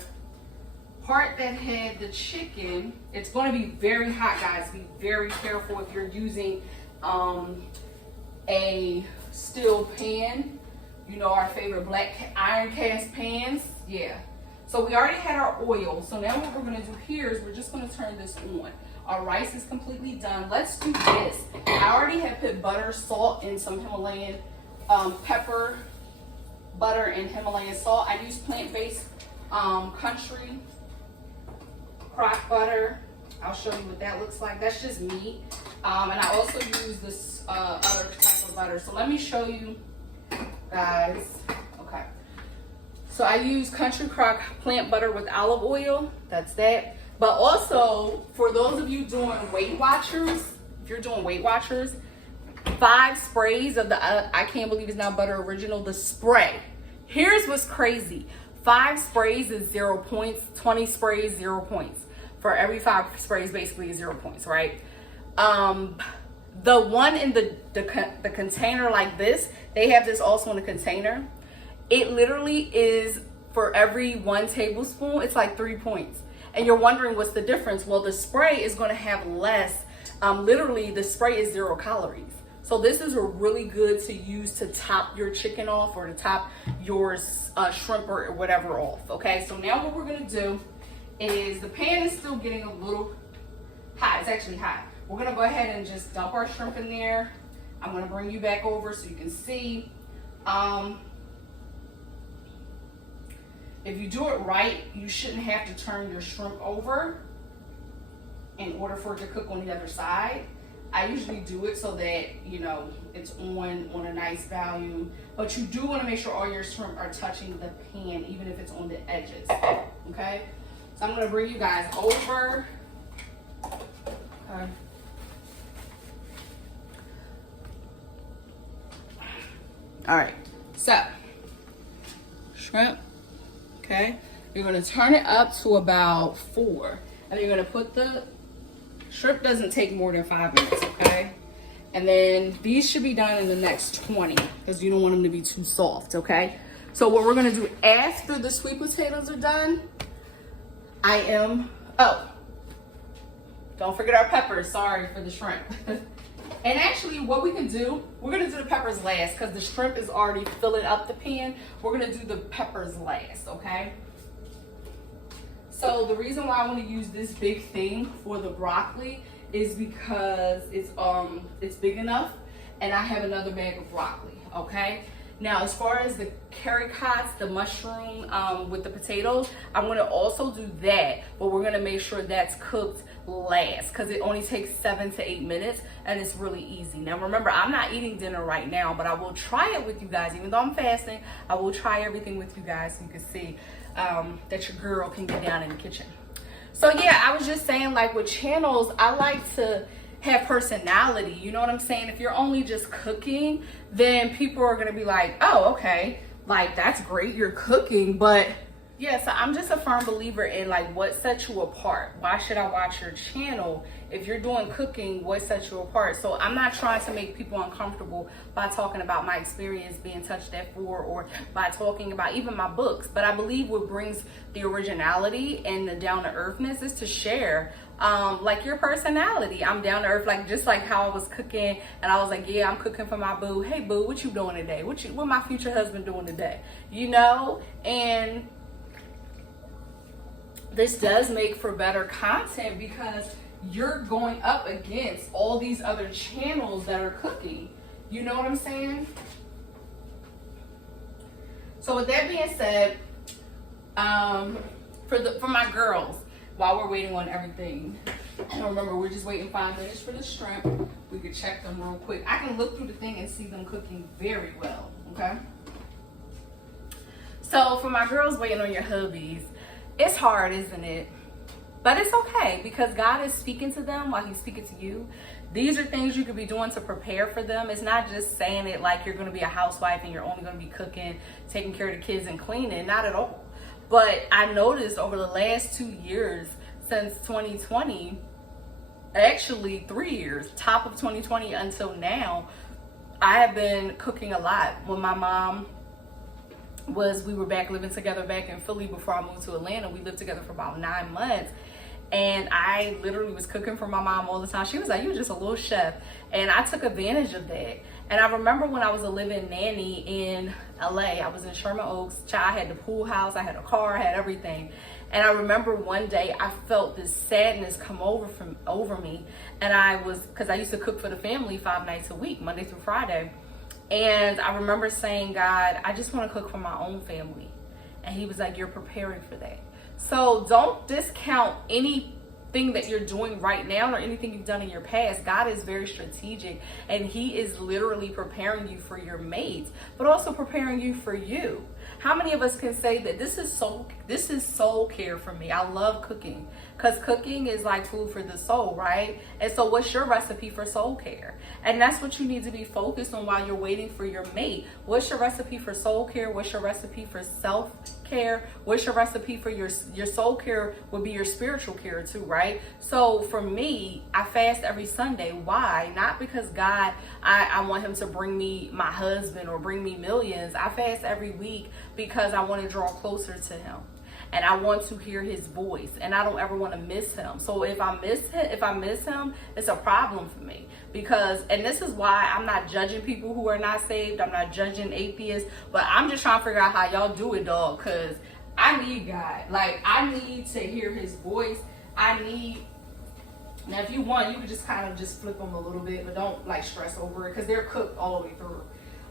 part that had the chicken. It's going to be very hot, guys. Be very careful if you're using a steel pan. You know, our favorite black iron cast pans. Yeah. So we already had our oil. So now what we're going to do here is we're just going to turn this on. Our rice is completely done. Let's do this. I already have put butter, salt, and some Himalayan pepper, butter, and Himalayan salt. I use plant-based country crock butter. I'll show you what that looks like. That's just me. And I also use this other type of butter. So let me show you, guys. Okay. So I use country crock plant butter with olive oil. That's that. But also, for those of you doing Weight Watchers, if you're doing Weight Watchers, 5 sprays of the, I can't believe it's not butter original, the spray. Here's what's crazy. 5 sprays is 0 points, 20 sprays, 0 points. For every 5 sprays, basically is 0 points, right? The one in the container like this, they have this also in the container. It literally is, for every 1 tablespoon, it's like 3 points. And you're wondering what's the difference? Well, the spray is gonna have less. Literally, the spray is 0 calories. So this is really good to use to top your chicken off or to top your shrimp or whatever off, okay? So now what we're gonna do is, the pan is still getting a little hot. It's actually hot. We're gonna go ahead and just dump our shrimp in there. I'm gonna bring you back over so you can see. If you do it right, you shouldn't have to turn your shrimp over in order for it to cook on the other side. I usually do it so that, you know, it's on a nice value, but you do want to make sure all your shrimp are touching the pan, even if it's on the edges, okay? So I'm going to bring you guys over. Okay. All right, so shrimp, okay? You're going to turn it up to about 4, and you're going to put the shrimp, doesn't take more than 5 minutes, okay? And then these should be done in the next 20 because you don't want them to be too soft, okay? So what we're gonna do after the sweet potatoes are done, don't forget our peppers, sorry for the shrimp. And actually what we can do, we're gonna do the peppers last because the shrimp is already filling up the pan. We're gonna do the peppers last, okay? So the reason why I want to use this big thing for the broccoli is because it's big enough, and I have another bag of broccoli, okay? Now, as far as the caricots, the mushroom with the potatoes, I'm going to also do that, but we're going to make sure that's cooked last because it only takes 7 to 8 minutes, and it's really easy. Now, remember, I'm not eating dinner right now, but I will try it with you guys. Even though I'm fasting, I will try everything with you guys so you can see that your girl can get down in the kitchen. So yeah, I was just saying, like with channels, I like to have personality, you know what I'm saying? If you're only just cooking, then people are gonna be like, oh, okay, like that's great, you're cooking, but Yeah, so I'm just a firm believer in like what sets you apart. Why should I watch your channel? If you're doing cooking, what sets you apart? So I'm not trying to make people uncomfortable by talking about my experience being touched at 4 or by talking about even my books. But I believe what brings the originality and the down to earthness is to share like your personality. I'm down to earth, like just like how I was cooking and I was like, yeah, I'm cooking for my boo. Hey boo, what you doing today? What my future husband doing today? You know, and this does make for better content because you're going up against all these other channels that are cooking. You know what I'm saying? So with that being said, for my girls, while we're waiting on everything, remember we're just waiting 5 minutes for the shrimp. We could check them real quick. I can look through the thing and see them cooking very well, okay? So for my girls waiting on your hubbies, it's hard, isn't it? But it's okay because God is speaking to them while he's speaking to you. These are things you could be doing to prepare for them. It's not just saying it like you're going to be a housewife and you're only going to be cooking, taking care of the kids and cleaning. Not at all. But I noticed over the last 2 years since 2020, actually 3 years, top of 2020 until now, I have been cooking a lot. When my mom we were back living together back in Philly before I moved to Atlanta. We lived together for about 9 months. And I literally was cooking for my mom all the time. She was like, you're just a little chef. And I took advantage of that. And I remember when I was a living nanny in LA, I was in Sherman Oaks. I had the pool house, I had a car, I had everything. And I remember one day I felt this sadness come over me. And because I used to cook for the family 5 nights a week, Monday through Friday. And I remember saying, God, I just want to cook for my own family. And he was like, you're preparing for that. So don't discount anything that you're doing right now or anything you've done in your past. God is very strategic and he is literally preparing you for your mates, but also preparing you for you. How many of us can say that this is soul care for me? I love cooking because cooking is like food for the soul, right? And so what's your recipe for soul care? And that's what you need to be focused on while you're waiting for your mate. What's your recipe for soul care? What's your recipe for self-care? What's your recipe for your soul care would be your spiritual care too, right? So for me, I fast every Sunday. Why? Not because God, I want him to bring me my husband or bring me millions. I fast every week because I want to draw closer to him. And I want to hear his voice, and I don't ever want to miss him. So if I miss him, it's a problem for me. And this is why I'm not judging people who are not saved. I'm not judging atheists, but I'm just trying to figure out how y'all do it, dog. Because I need God. Like, I need to hear his voice. Now, if you want, you can just kind of just flip them a little bit, but don't like stress over it because they're cooked all the way through.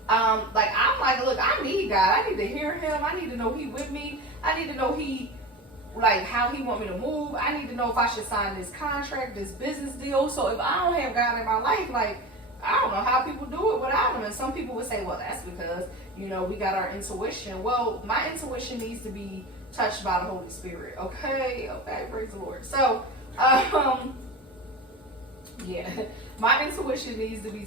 I'm like, look, I need God. I need to hear him. I need to know he with me. I need to know how he want me to move. I need to know if I should sign this contract, this business deal. So if I don't have God in my life, like, I don't know how people do it without him. And some people would say, well, that's because, we got our intuition. Well, my intuition needs to be touched by the Holy Spirit. Okay, praise the Lord. So, yeah, my intuition needs to be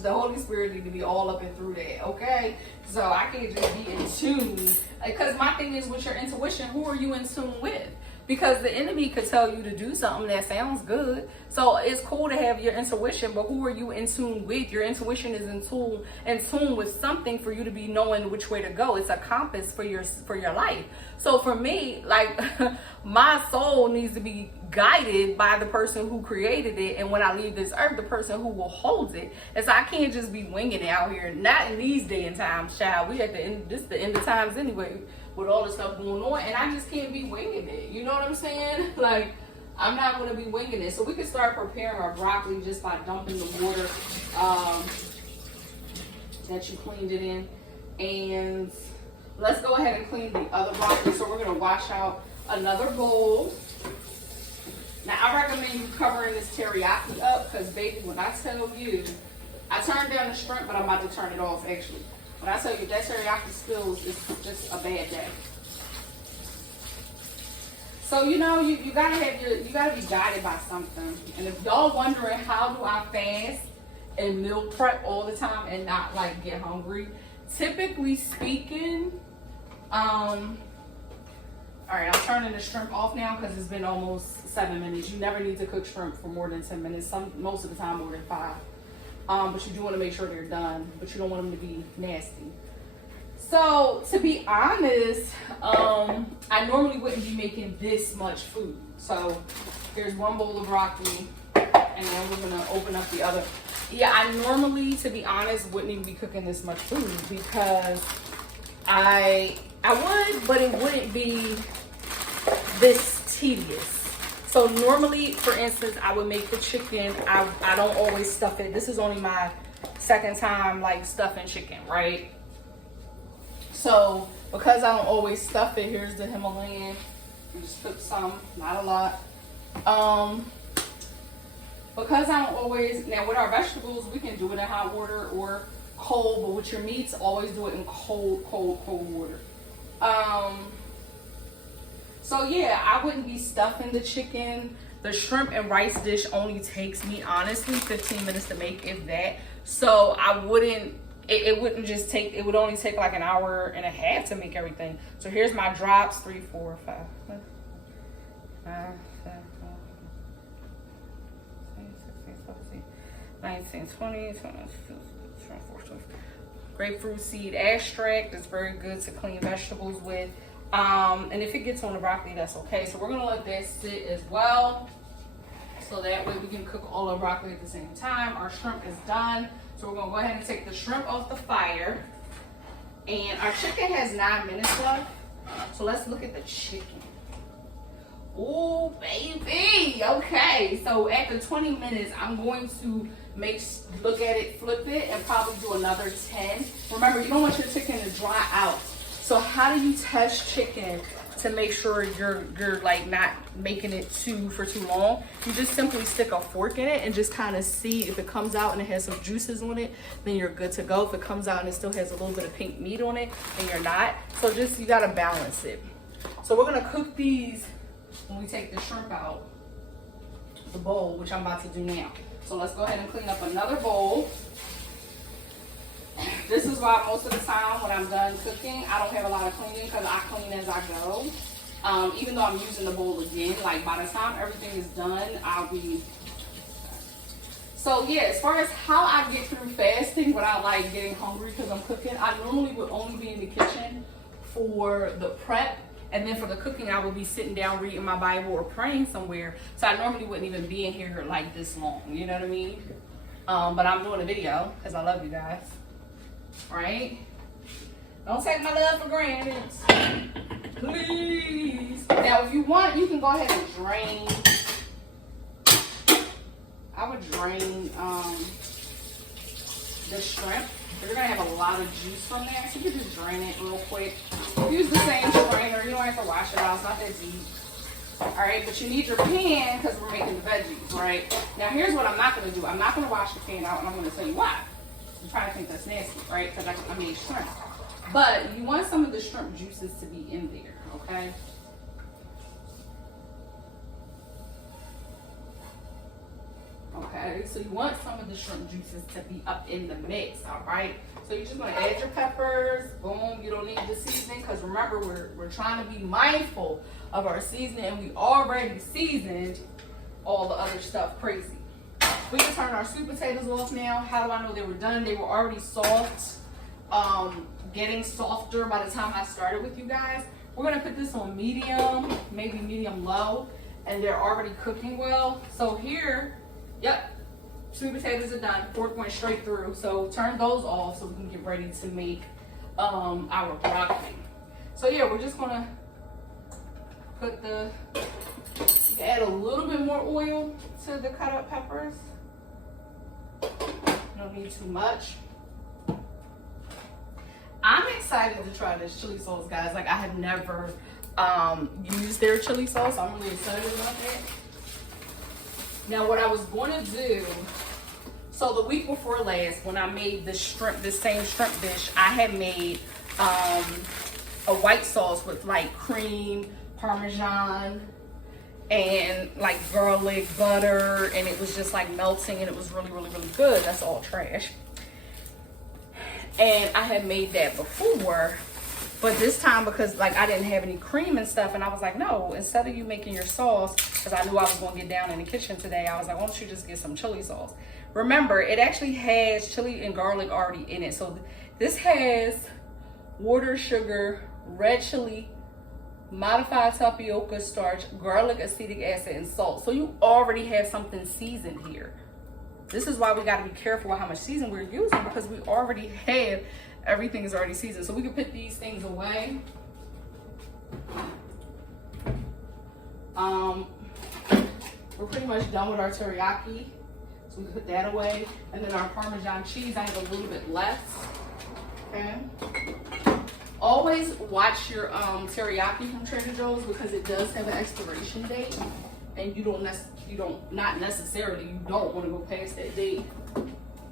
the Holy Spirit need to be all up and through that, okay? So I can't just be in tune. Because my thing is with your intuition, who are you in tune with? Because the enemy could tell you to do something that sounds good. So it's cool to have your intuition, but who are you in tune with? Your intuition is in tune with something for you to be knowing which way to go. It's a compass for your life. So for me, like, my soul needs to be guided by the person who created it, and when I leave this earth, the person who will hold it. And so I can't just be winging it out here. Not in these day and times, child. We at the end. This is the end of times anyway, with all the stuff going on, and I just can't be winging it. You know what I'm saying? Like, I'm not going to be winging it. So we can start preparing our broccoli just by dumping the water that you cleaned it in. And let's go ahead and clean the other broccoli. So we're going to wash out another bowl. Now, I recommend you covering this teriyaki up because, baby, when I tell you, I turned down the shrimp, but I'm about to turn it off, actually. When I tell you that teriyaki spills, it's just a bad day. So, you gotta be guided by something. And if y'all wondering how do I fast and meal prep all the time and not like get hungry, typically speaking, All right, I'm turning the shrimp off now because it's been almost 7 minutes. You never need to cook shrimp for more than 10 minutes. Most of the time more than 5. But you do want to make sure they're done, but you don't want them to be nasty. So to be honest, I normally wouldn't be making this much food. So here's one bowl of broccoli, and then we're gonna open up the other. Yeah, I normally, to be honest, wouldn't even be cooking this much food because I would, but it wouldn't be this tedious. So normally, for instance, I would make the chicken. I don't always stuff it. This is only my second time like stuffing chicken, right? So because I don't always stuff it, here's the Himalayan. Just put some, not a lot. Because I don't always, now with our vegetables, we can do it in hot water or cold, but with your meats, always do it in cold water. So yeah, I wouldn't be stuffing the chicken. The shrimp and rice dish only takes me, honestly, 15 minutes to make, if that. So I wouldn't, it wouldn't just take, it would only take like an hour and a half to make everything. So here's my drops, 3, 4, 5, 19, 20, 22, 24, 25. Grapefruit seed extract is very good to clean vegetables with. And if it gets on the broccoli, that's okay. So we're gonna let that sit as well. So that way we can cook all our broccoli at the same time. Our shrimp is done. So we're gonna go ahead and take the shrimp off the fire. And our chicken has 9 minutes left. So let's look at the chicken. Oh, baby. Okay. So after 20 minutes, I'm going to look at it, flip it, and probably do another 10. Remember, you don't want your chicken to dry out. So how do you test chicken to make sure you're like not making it for too long? You just simply stick a fork in it and just kind of see if it comes out and it has some juices on it, then you're good to go. If it comes out and it still has a little bit of pink meat on it, then you're not. So just, you gotta balance it. So we're gonna cook these when we take the shrimp out the bowl, which I'm about to do now. So let's go ahead and clean up another bowl. This is why most of the time when I'm done cooking, I don't have a lot of cleaning because I clean as I go. Even though I'm using the bowl again, like by the time everything is done, I'll be... So yeah, as far as how I get through fasting without like getting hungry because I'm cooking, I normally would only be in the kitchen for the prep. And then for the cooking, I would be sitting down reading my Bible or praying somewhere. So I normally wouldn't even be in here like this long, you know what I mean? But I'm doing a video because I love you guys. Right? Don't take my love for granted. Please. Now, if you want, you can go ahead and drain. I would drain the shrimp. You're going to have a lot of juice from there. So you can just drain it real quick. Use the same strainer. You don't have to wash it out. It's not that deep. Alright, but you need your pan because we're making the veggies, right? Now, here's what I'm not going to do. I'm not going to wash the pan out, and I'm going to tell you why. You probably think that's nasty, right? Because I made shrimp. But you want some of the shrimp juices to be in there, okay? Okay, so you want some of the shrimp juices to be up in the mix, all right? So you're just gonna add your peppers, boom. You don't need the seasoning because remember, we're trying to be mindful of our seasoning, and we already seasoned all the other stuff crazy. We can turn our sweet potatoes off now. How do I know they were done? They were already soft, getting softer by the time I started with you guys. We're gonna put this on medium, maybe medium low, and they're already cooking well. So here, yep, sweet potatoes are done. Fork went straight through. So turn those off so we can get ready to make our broccoli. So yeah, we're just gonna put add a little bit more oil to the cut up peppers. Don't need too much. I'm excited to try this chili sauce, guys. Like, I have never used their chili sauce. I'm really excited about that. Now, what I was going to do, so the week before last, when I made this same shrimp dish, I had made a white sauce with like cream, parmesan, and like garlic butter, and it was just like melting, and it was really, really, really good. That's all trash. And I had made that before, But this time, because like I didn't have any cream and stuff, and I was like, no, instead of you making your sauce, because I knew I was going to get down in the kitchen today, I was like, why don't you just get some chili sauce? Remember, it actually has chili and garlic already in it. So this has water, sugar, red chili, modified tapioca starch, garlic, acetic acid, and salt. So you already have something seasoned here. This is why we got to be careful with how much season we're using, because we already have, everything is already seasoned. So we can put these things away. We're pretty much done with our teriyaki. So we can put that away. And then our Parmesan cheese, I have a little bit left. Okay. Always watch your teriyaki from Trader Joe's, because it does have an expiration date, and you don't want to go past that date.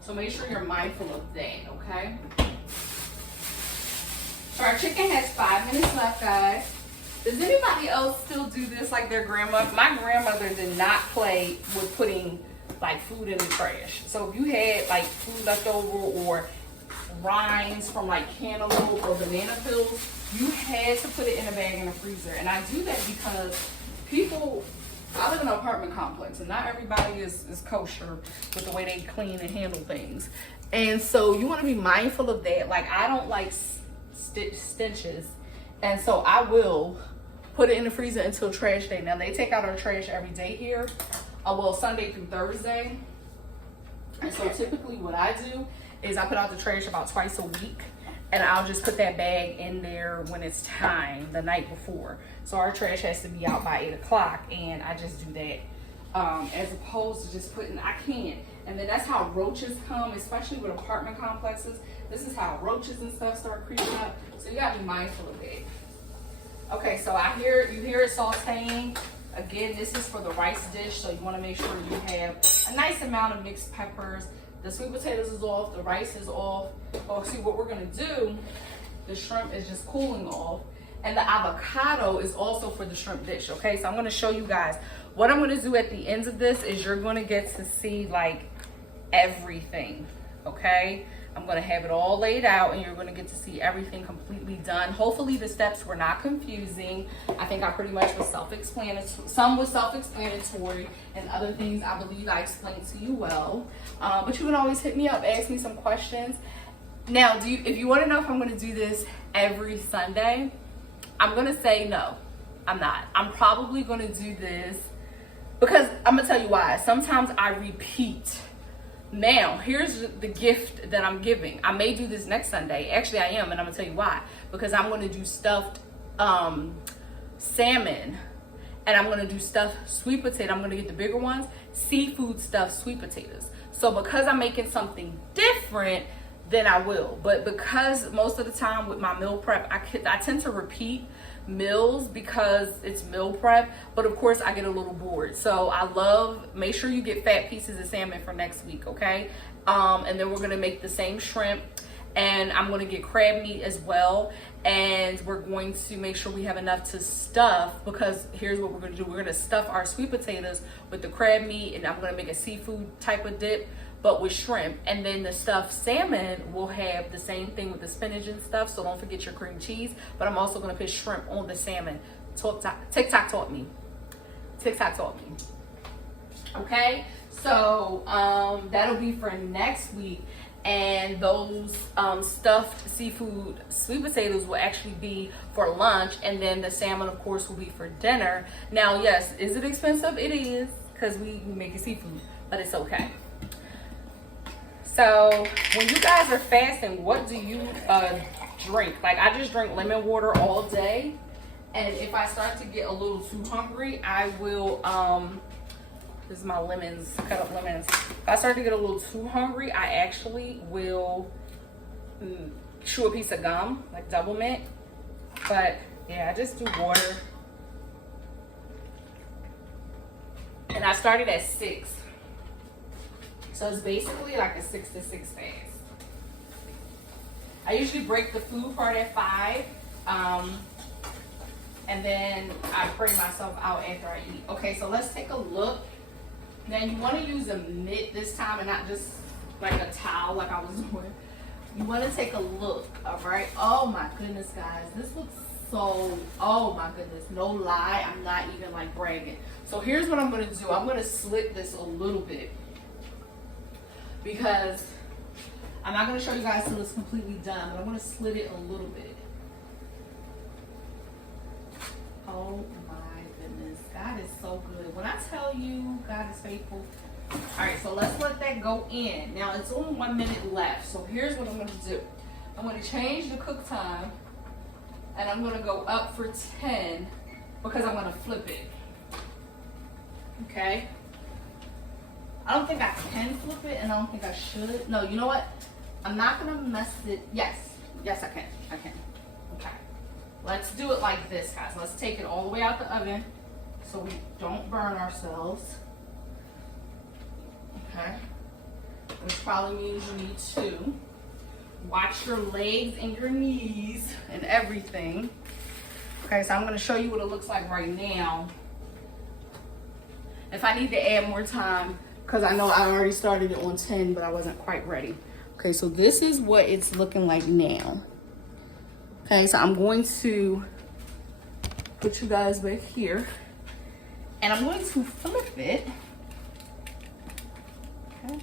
So make sure you're mindful of that, okay? So our chicken has 5 minutes left, guys. Does anybody else still do this like their grandma? My grandmother did not play with putting like food in the trash. So if you had like food left over or rinds from like cantaloupe or banana peels, you had to put it in a bag in the freezer. And I do that because I live in an apartment complex, and not everybody is kosher with the way they clean and handle things. And so you want to be mindful of that. Like, I don't like stenches, and so I will put it in the freezer until trash day. Now, they take out our trash every day here, well, Sunday through Thursday. And so typically what I do is I put out the trash about twice a week, and I'll just put that bag in there when it's time, the night before. So our trash has to be out by 8 o'clock, and I just do that as opposed to just putting, I can't. And then that's how roaches come, especially with apartment complexes. This is how roaches and stuff start creeping up. So you gotta be mindful of that. Okay, so you hear it sauteing. Again, this is for the rice dish, so you wanna make sure you have a nice amount of mixed peppers. The sweet potatoes is off, the rice is off. Oh, see what we're gonna do, the shrimp is just cooling off. And the avocado is also for the shrimp dish, okay? So I'm gonna show you guys. What I'm gonna do at the ends of this is you're gonna get to see like everything, okay? I'm gonna have it all laid out, and you're gonna get to see everything completely done. Hopefully the steps were not confusing. I think I pretty much was self-explanatory. Some was self-explanatory, and other things I believe I explained to you well. But you can always hit me up, ask me some questions. Now, if you wanna know if I'm gonna do this every Sunday, I'm gonna say no, I'm not. I'm probably gonna do this because I'm gonna tell you why. Sometimes I repeat. Now, here's the gift that I'm giving. I may do this next Sunday. Actually, I am, and I'm gonna tell you why. Because I'm gonna do stuffed salmon, and I'm gonna do stuffed sweet potato. I'm gonna get the bigger ones, seafood stuffed sweet potatoes. So because I'm making something different, then I will. But because most of the time with my meal prep, I tend to repeat meals because it's meal prep, but of course I get a little bored. So make sure you get fat pieces of salmon for next week, okay? And then we're gonna make the same shrimp, and I'm gonna get crab meat as well. And we're going to make sure we have enough to stuff, because here's what we're gonna do. We're gonna stuff our sweet potatoes with the crab meat, and I'm gonna make a seafood type of dip, but with shrimp. And then the stuffed salmon will have the same thing with the spinach and stuff, so don't forget your cream cheese. But I'm also gonna put shrimp on the salmon. TikTok taught me. Okay, so that'll be for next week. And those stuffed seafood sweet potatoes will actually be for lunch, and then the salmon, of course, will be for dinner. Now, yes, is it expensive? It is, because we make it seafood, but it's okay. So when you guys are fasting, what do you drink? Like, I just drink lemon water all day, and if I start to get a little too hungry, I will this is my lemons, cut up lemons. If I start to get a little too hungry, I actually will chew a piece of gum, like double mint. But yeah, I just do water. And I started at 6. So it's basically like a 6 to 6 fast. I usually break the food part at 5. And then I bring myself out after I eat. Okay, so let's take a look. Now you want to use a mitt this time, and not just like a towel like I was doing. You want to take a look, all right? Oh my goodness, guys, this looks so, oh my goodness, no lie, I'm not even like bragging. So here's what I'm going to do. I'm going to slit this a little bit because I'm not going to show you guys till it's completely done, but I'm going to slit it a little bit. Oh my goodness, God is so good. When I tell you God is faithful. All right, so let's let that go in. Now it's only 1 minute left. So here's what I'm going to do. I'm going to change the cook time and I'm going to go up for 10 because I'm going to flip it. Okay. I don't think I can flip it and I don't think I should. No, you know what? I'm not going to mess it. Yes, I can. Okay. Let's do it like this, guys. Let's take it all the way out the oven so we don't burn ourselves. Okay, which probably means you need to watch your legs and your knees and everything. Okay, so I'm going to show you what it looks like right now. If I need to add more time, because I know I already started it on 10, but I wasn't quite ready. Okay, so this is what it's looking like now. Okay, so I'm going to put you guys back here, and I'm going to flip it. Okay.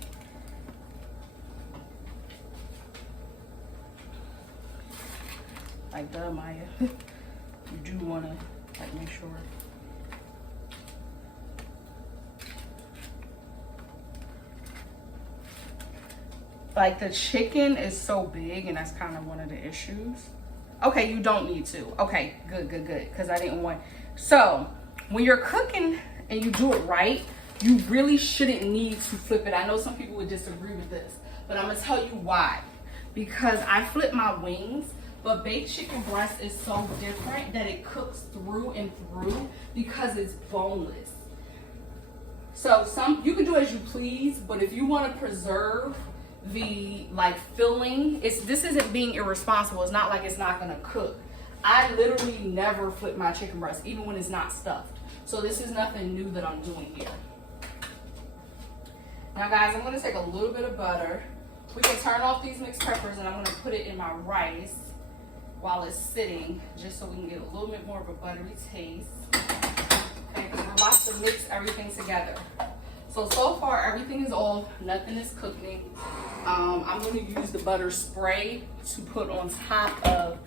Like that, Maya. You do want to like make sure. Like the chicken is so big, and that's kind of one of the issues. Okay, you don't need to. Okay, good. Because I didn't want. So when you're cooking and you do it right, you really shouldn't need to flip it. I know some people would disagree with this, but I'm gonna tell you why. Because I flip my wings, but baked chicken breast is so different that it cooks through and through because it's boneless. So you can do as you please, but if you want to preserve the like filling, this isn't being irresponsible. It's not like it's not gonna cook. I literally never flip my chicken breast, even when it's not stuffed. So this is nothing new that I'm doing here. Now guys, I'm gonna take a little bit of butter. We can turn off these mixed peppers and I'm gonna put it in my rice while it's sitting, just so we can get a little bit more of a buttery taste. Okay, because we're about to mix everything together. So far everything is off, nothing is cooking. I'm gonna use the butter spray to put on top of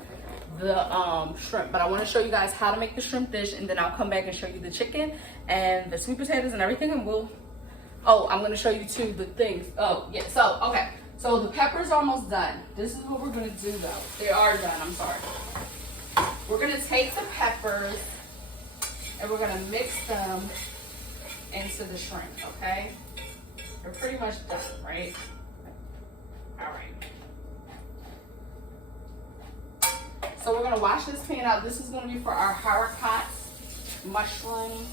the shrimp, but I want to show you guys how to make the shrimp dish, and then I'll come back and show you the chicken and the sweet potatoes and everything, and I'm going to show you too the things. Oh yeah, so the pepper's almost done. This is what we're going to do though. They are done, I'm sorry. We're going to take the peppers and we're going to mix them into the shrimp, okay? They're pretty much done, right? All right. So we're gonna wash this pan out. This is gonna be for our haricot mushrooms,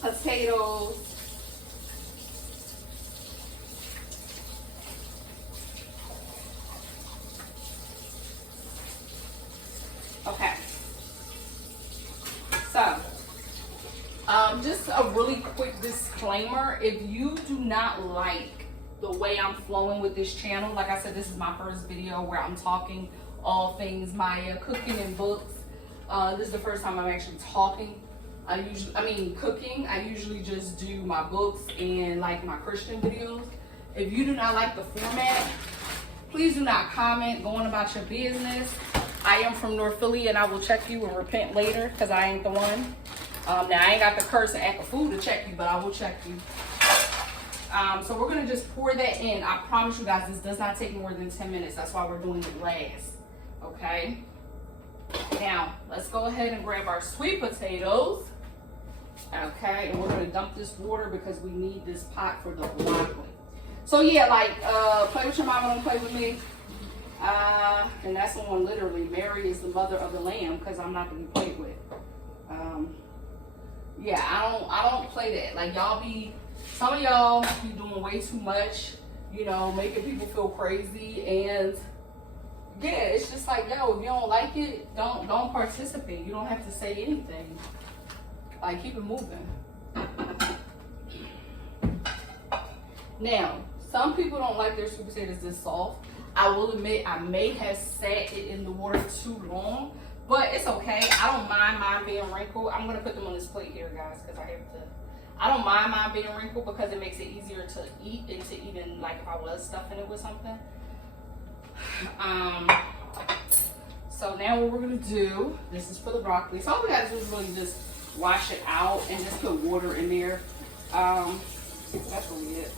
potatoes. Okay. So, just a really quick disclaimer. If you do not like the way I'm flowing with this channel, like I said, this is my first video where I'm talking all things Maya, cooking and books. This is the first time I'm actually talking. Cooking. I usually just do my books and like my Christian videos. If you do not like the format, please do not comment. Go on about your business. I am from North Philly and I will check you and repent later because I ain't the one. Now I ain't got the curse and act of food to check you, but I will check you. So we're gonna just pour that in. I promise you guys, this does not take more than 10 minutes. That's why we're doing it last, okay? Now, let's go ahead and grab our sweet potatoes, okay? And we're gonna dump this water because we need this pot for the broccoli. So yeah, play with your mama, don't play with me. And that's on literally, Mary is the mother of the lamb because I'm not gonna be played with. Yeah, I don't play that. Like some of y'all be doing way too much, making people feel crazy, and yeah, it's just like, yo, if you don't like it, don't participate. You don't have to say anything. Like, keep it moving. Now, Some people don't like their sweet potatoes this soft. I will admit I may have sat it in the water too long, but it's okay. I don't mind mine being wrinkled. I'm gonna put them on this plate here, guys, because I don't mind mine being wrinkled because it makes it easier to eat and to even, like, if I was stuffing it with something. So now what we're gonna do, this is for the broccoli. So all we gotta do is really just wash it out and just put water in there. That's really it.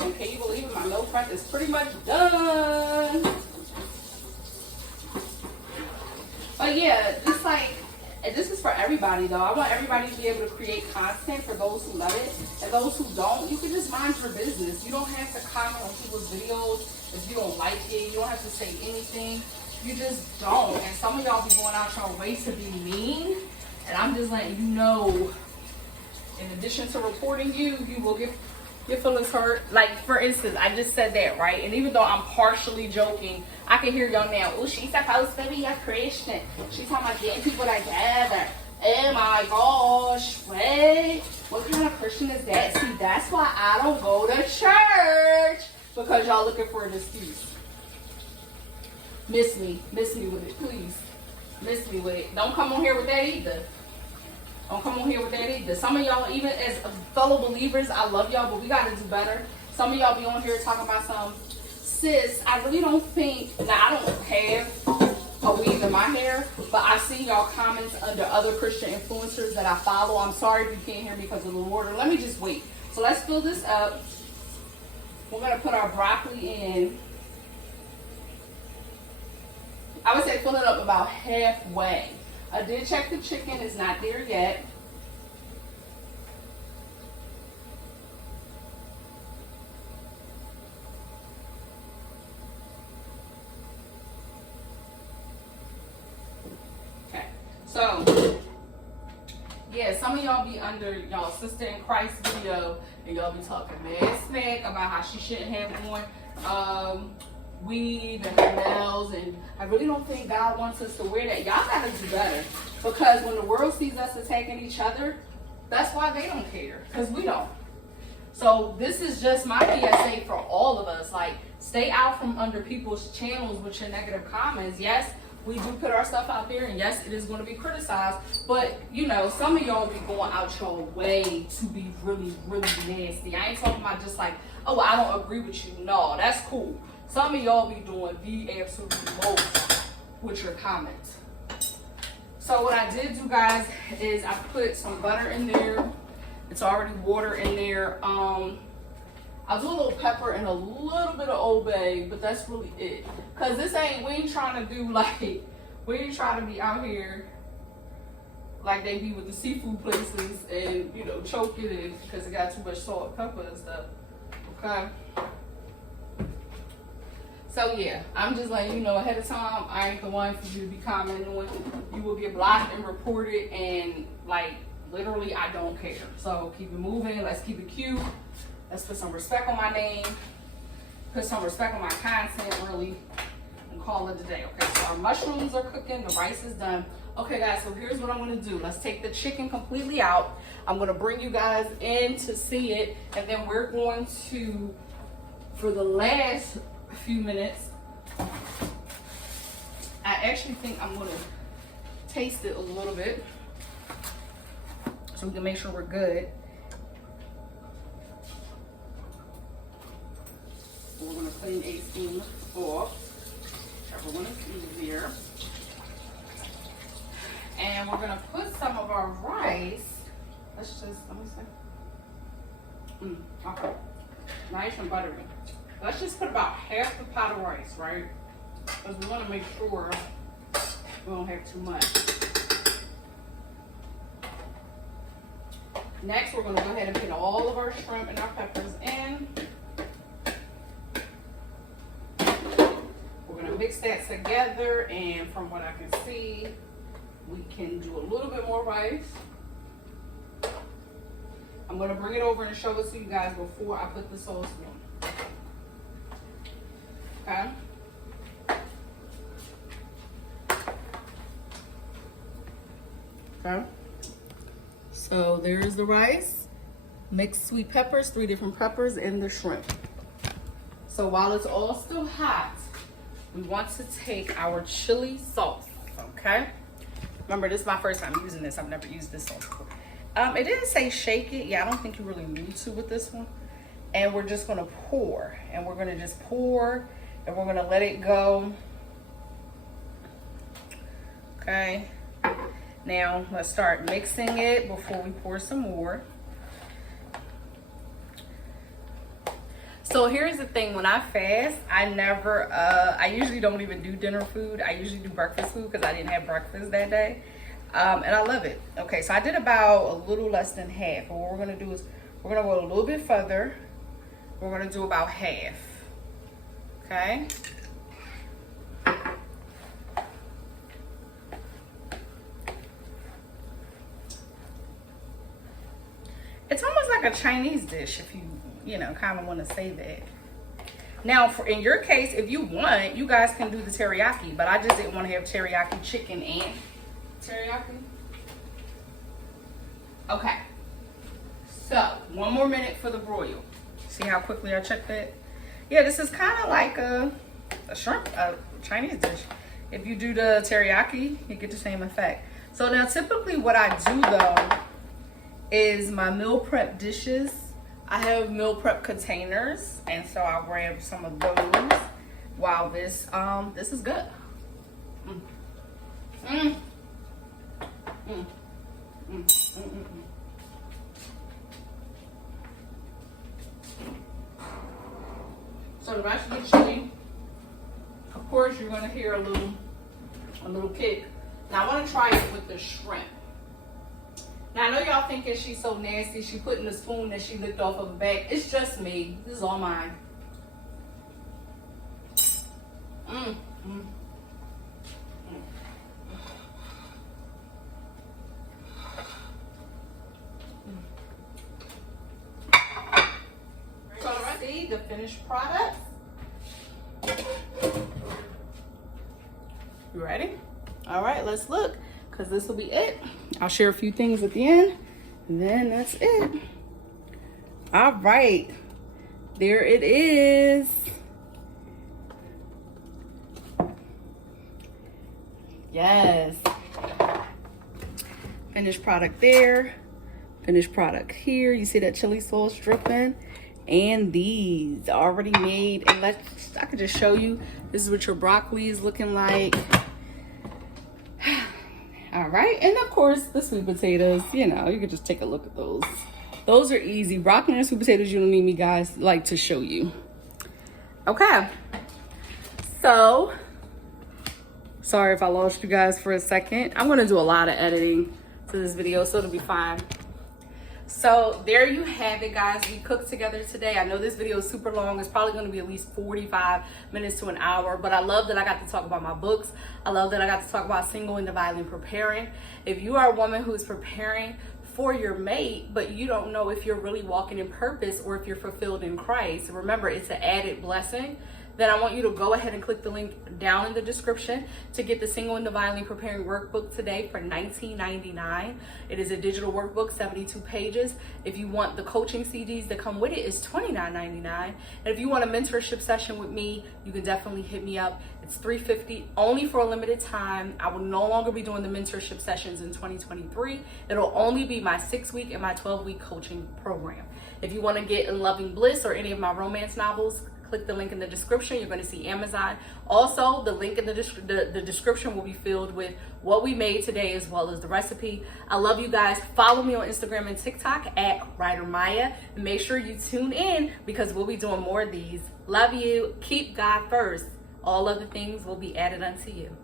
And can you believe it? My meal prep is pretty much done. But yeah, just like, and this is for everybody though. I want everybody to be able to create content for those who love it. And those who don't, you can just mind your business. You don't have to comment on people's videos if you don't like it. You don't have to say anything. You just don't. And some of y'all be going out your way to be mean. And I'm just letting you know, in addition to reporting you, you will get your feelings hurt. Like, for instance, I just said that, right? And even though I'm partially joking, I can hear y'all now. Oh, she's supposed to be a Christian. She's talking about getting people together. Oh my gosh, what kind of Christian is that? See, that's why I don't go to church, because y'all looking for an excuse. Miss me with it, please. Miss me with it. Don't come on here with that either. Don't come on here with that either. Some of y'all, even as fellow believers, I love y'all, but we got to do better. Some of y'all be on here talking about some, sis, I really don't think, now I don't have a weave in my hair, but I see y'all comments under other Christian influencers that I follow. I'm sorry if you can't hear me because of the water. Let me just wait. So let's fill this up. We're going to put our broccoli in. I would say fill it up about halfway. I did check the chicken. It's not there yet. Okay. So, yeah, some of y'all be under y'all sister in Christ video and y'all be talking mad smack about how she shouldn't have on weave and her nails, and I really don't think God wants us to wear that. Y'all gotta do better, because when the world sees us attacking each other, that's why they don't care, because we don't. So this is just my PSA for all of us. Like, stay out from under people's channels with your negative comments. Yes, we do put our stuff out there, and yes, it is going to be criticized, but you know, some of y'all be going out your way to be really, really nasty. I ain't talking about just like, oh, I don't agree with you. No, that's cool. Some of y'all be doing the absolute most with your comments. So what I did do, guys, is I put some butter in there. It's already water in there. I'll do a little pepper and a little bit of Old Bay, but that's really it. Cause this ain't, we ain't trying to do like, we ain't trying to be out here like they be with the seafood places and, you know, choke it because it got too much salt and pepper and stuff. Okay. So yeah, I'm just letting you know ahead of time, I ain't the one for you to be commenting on. You will get blocked and reported, and like literally I don't care. So keep it moving, let's keep it cute. Let's put some respect on my name, put some respect on my content really, and call it a day. Okay, so our mushrooms are cooking, the rice is done. Okay guys, so here's what I'm gonna do. Let's take the chicken completely out. I'm gonna bring you guys in to see it, and then we're going to, for the last few minutes, I actually think I'm gonna taste it a little bit so we can make sure we're good. We're gonna clean a spoon off, whichever one is easier. And we're gonna put some of our rice. Let's just, let me see. Okay, nice and buttery. Let's just put about half the pot of rice, right? Because we want to make sure we don't have too much. Next, we're going to go ahead and put all of our shrimp and our peppers in. We're going to mix that together, and from what I can see, we can do a little bit more rice. I'm going to bring it over and show it to you guys before I put the sauce in. Okay. Okay. So there's the rice. mixed sweet peppers, 3 different peppers, and the shrimp. So while it's all still hot, we want to take our chili sauce, okay? Remember, this is my first time using this. I've never used this sauce before. It didn't say shake it. Yeah, I don't think you really need to with this one. And we're just gonna pour. And we're gonna just pour, and we're gonna let it go. Okay. Now, let's start mixing it before we pour some more. So here's the thing, when I fast, I usually don't even do dinner food. I usually do breakfast food because I didn't have breakfast that day. And I love it. Okay, so I did about a little less than half. But what we're gonna do is, we're gonna go a little bit further. We're gonna do about half, okay? It's almost like a Chinese dish if you know, kind of want to say that. Now, in your case, if you want, you guys can do the teriyaki, but I just didn't want to have teriyaki chicken and teriyaki. Okay. So, 1 more minute for the broil. See how quickly I checked that? Yeah, this is kind of like a shrimp, a Chinese dish. If you do the teriyaki, you get the same effect. So now, typically what I do though is my meal prep dishes. I have meal prep containers, and so I'll grab some of those while this is good. Mm. Mm. Mm. Mm. Mm. So the rest of the chili, of course, you're gonna hear a little kick. Now I want to try it with the shrimp. Now I know y'all thinking she's so nasty. She put in the spoon that she licked off of the back. It's just me. This is all mine. Mm. Mm. So let's see the finished product. You ready? All right, let's look, because this will be it. I'll share a few things at the end, and then that's it. All right, there it is. Yes. Finished product there. Finished product here. You see that chili sauce dripping. And these already made. And I could just show you. This is what your broccoli is looking like. All right, and of course the sweet potatoes, you know, you could just take a look at those. Those are easy. Broccoli and sweet potatoes, you don't need me guys like to show you. Okay, so sorry if I lost you guys for a second. I'm gonna do a lot of editing to this video, so it'll be fine. So there you have it, guys. We cooked together today. I know this video is super long. It's probably going to be at least 45 minutes to an hour, but I love that I got to talk about my books. I love that I got to talk about single and divinely preparing. If you are a woman who's preparing for your mate, but you don't know if you're really walking in purpose or if you're fulfilled in Christ, remember, it's an added blessing. Then I want you to go ahead and click the link down in the description to get the Single and Divinely Preparing workbook today for $19.99. It is a digital workbook, 72 pages. If you want the coaching CDs that come with it, it's $29.99. And if you want a mentorship session with me, you can definitely hit me up. It's $350 only for a limited time. I will no longer be doing the mentorship sessions in 2023. It'll only be my 6-week and my 12-week coaching program. If you want to get In Loving Bliss or any of my romance novels, click the link in the description. You're going to see Amazon. Also, the link in the description will be filled with what we made today as well as the recipe. I love you guys. Follow me on Instagram and TikTok at Writer Maya. And make sure you tune in because we'll be doing more of these. Love you. Keep God first. All other things will be added unto you.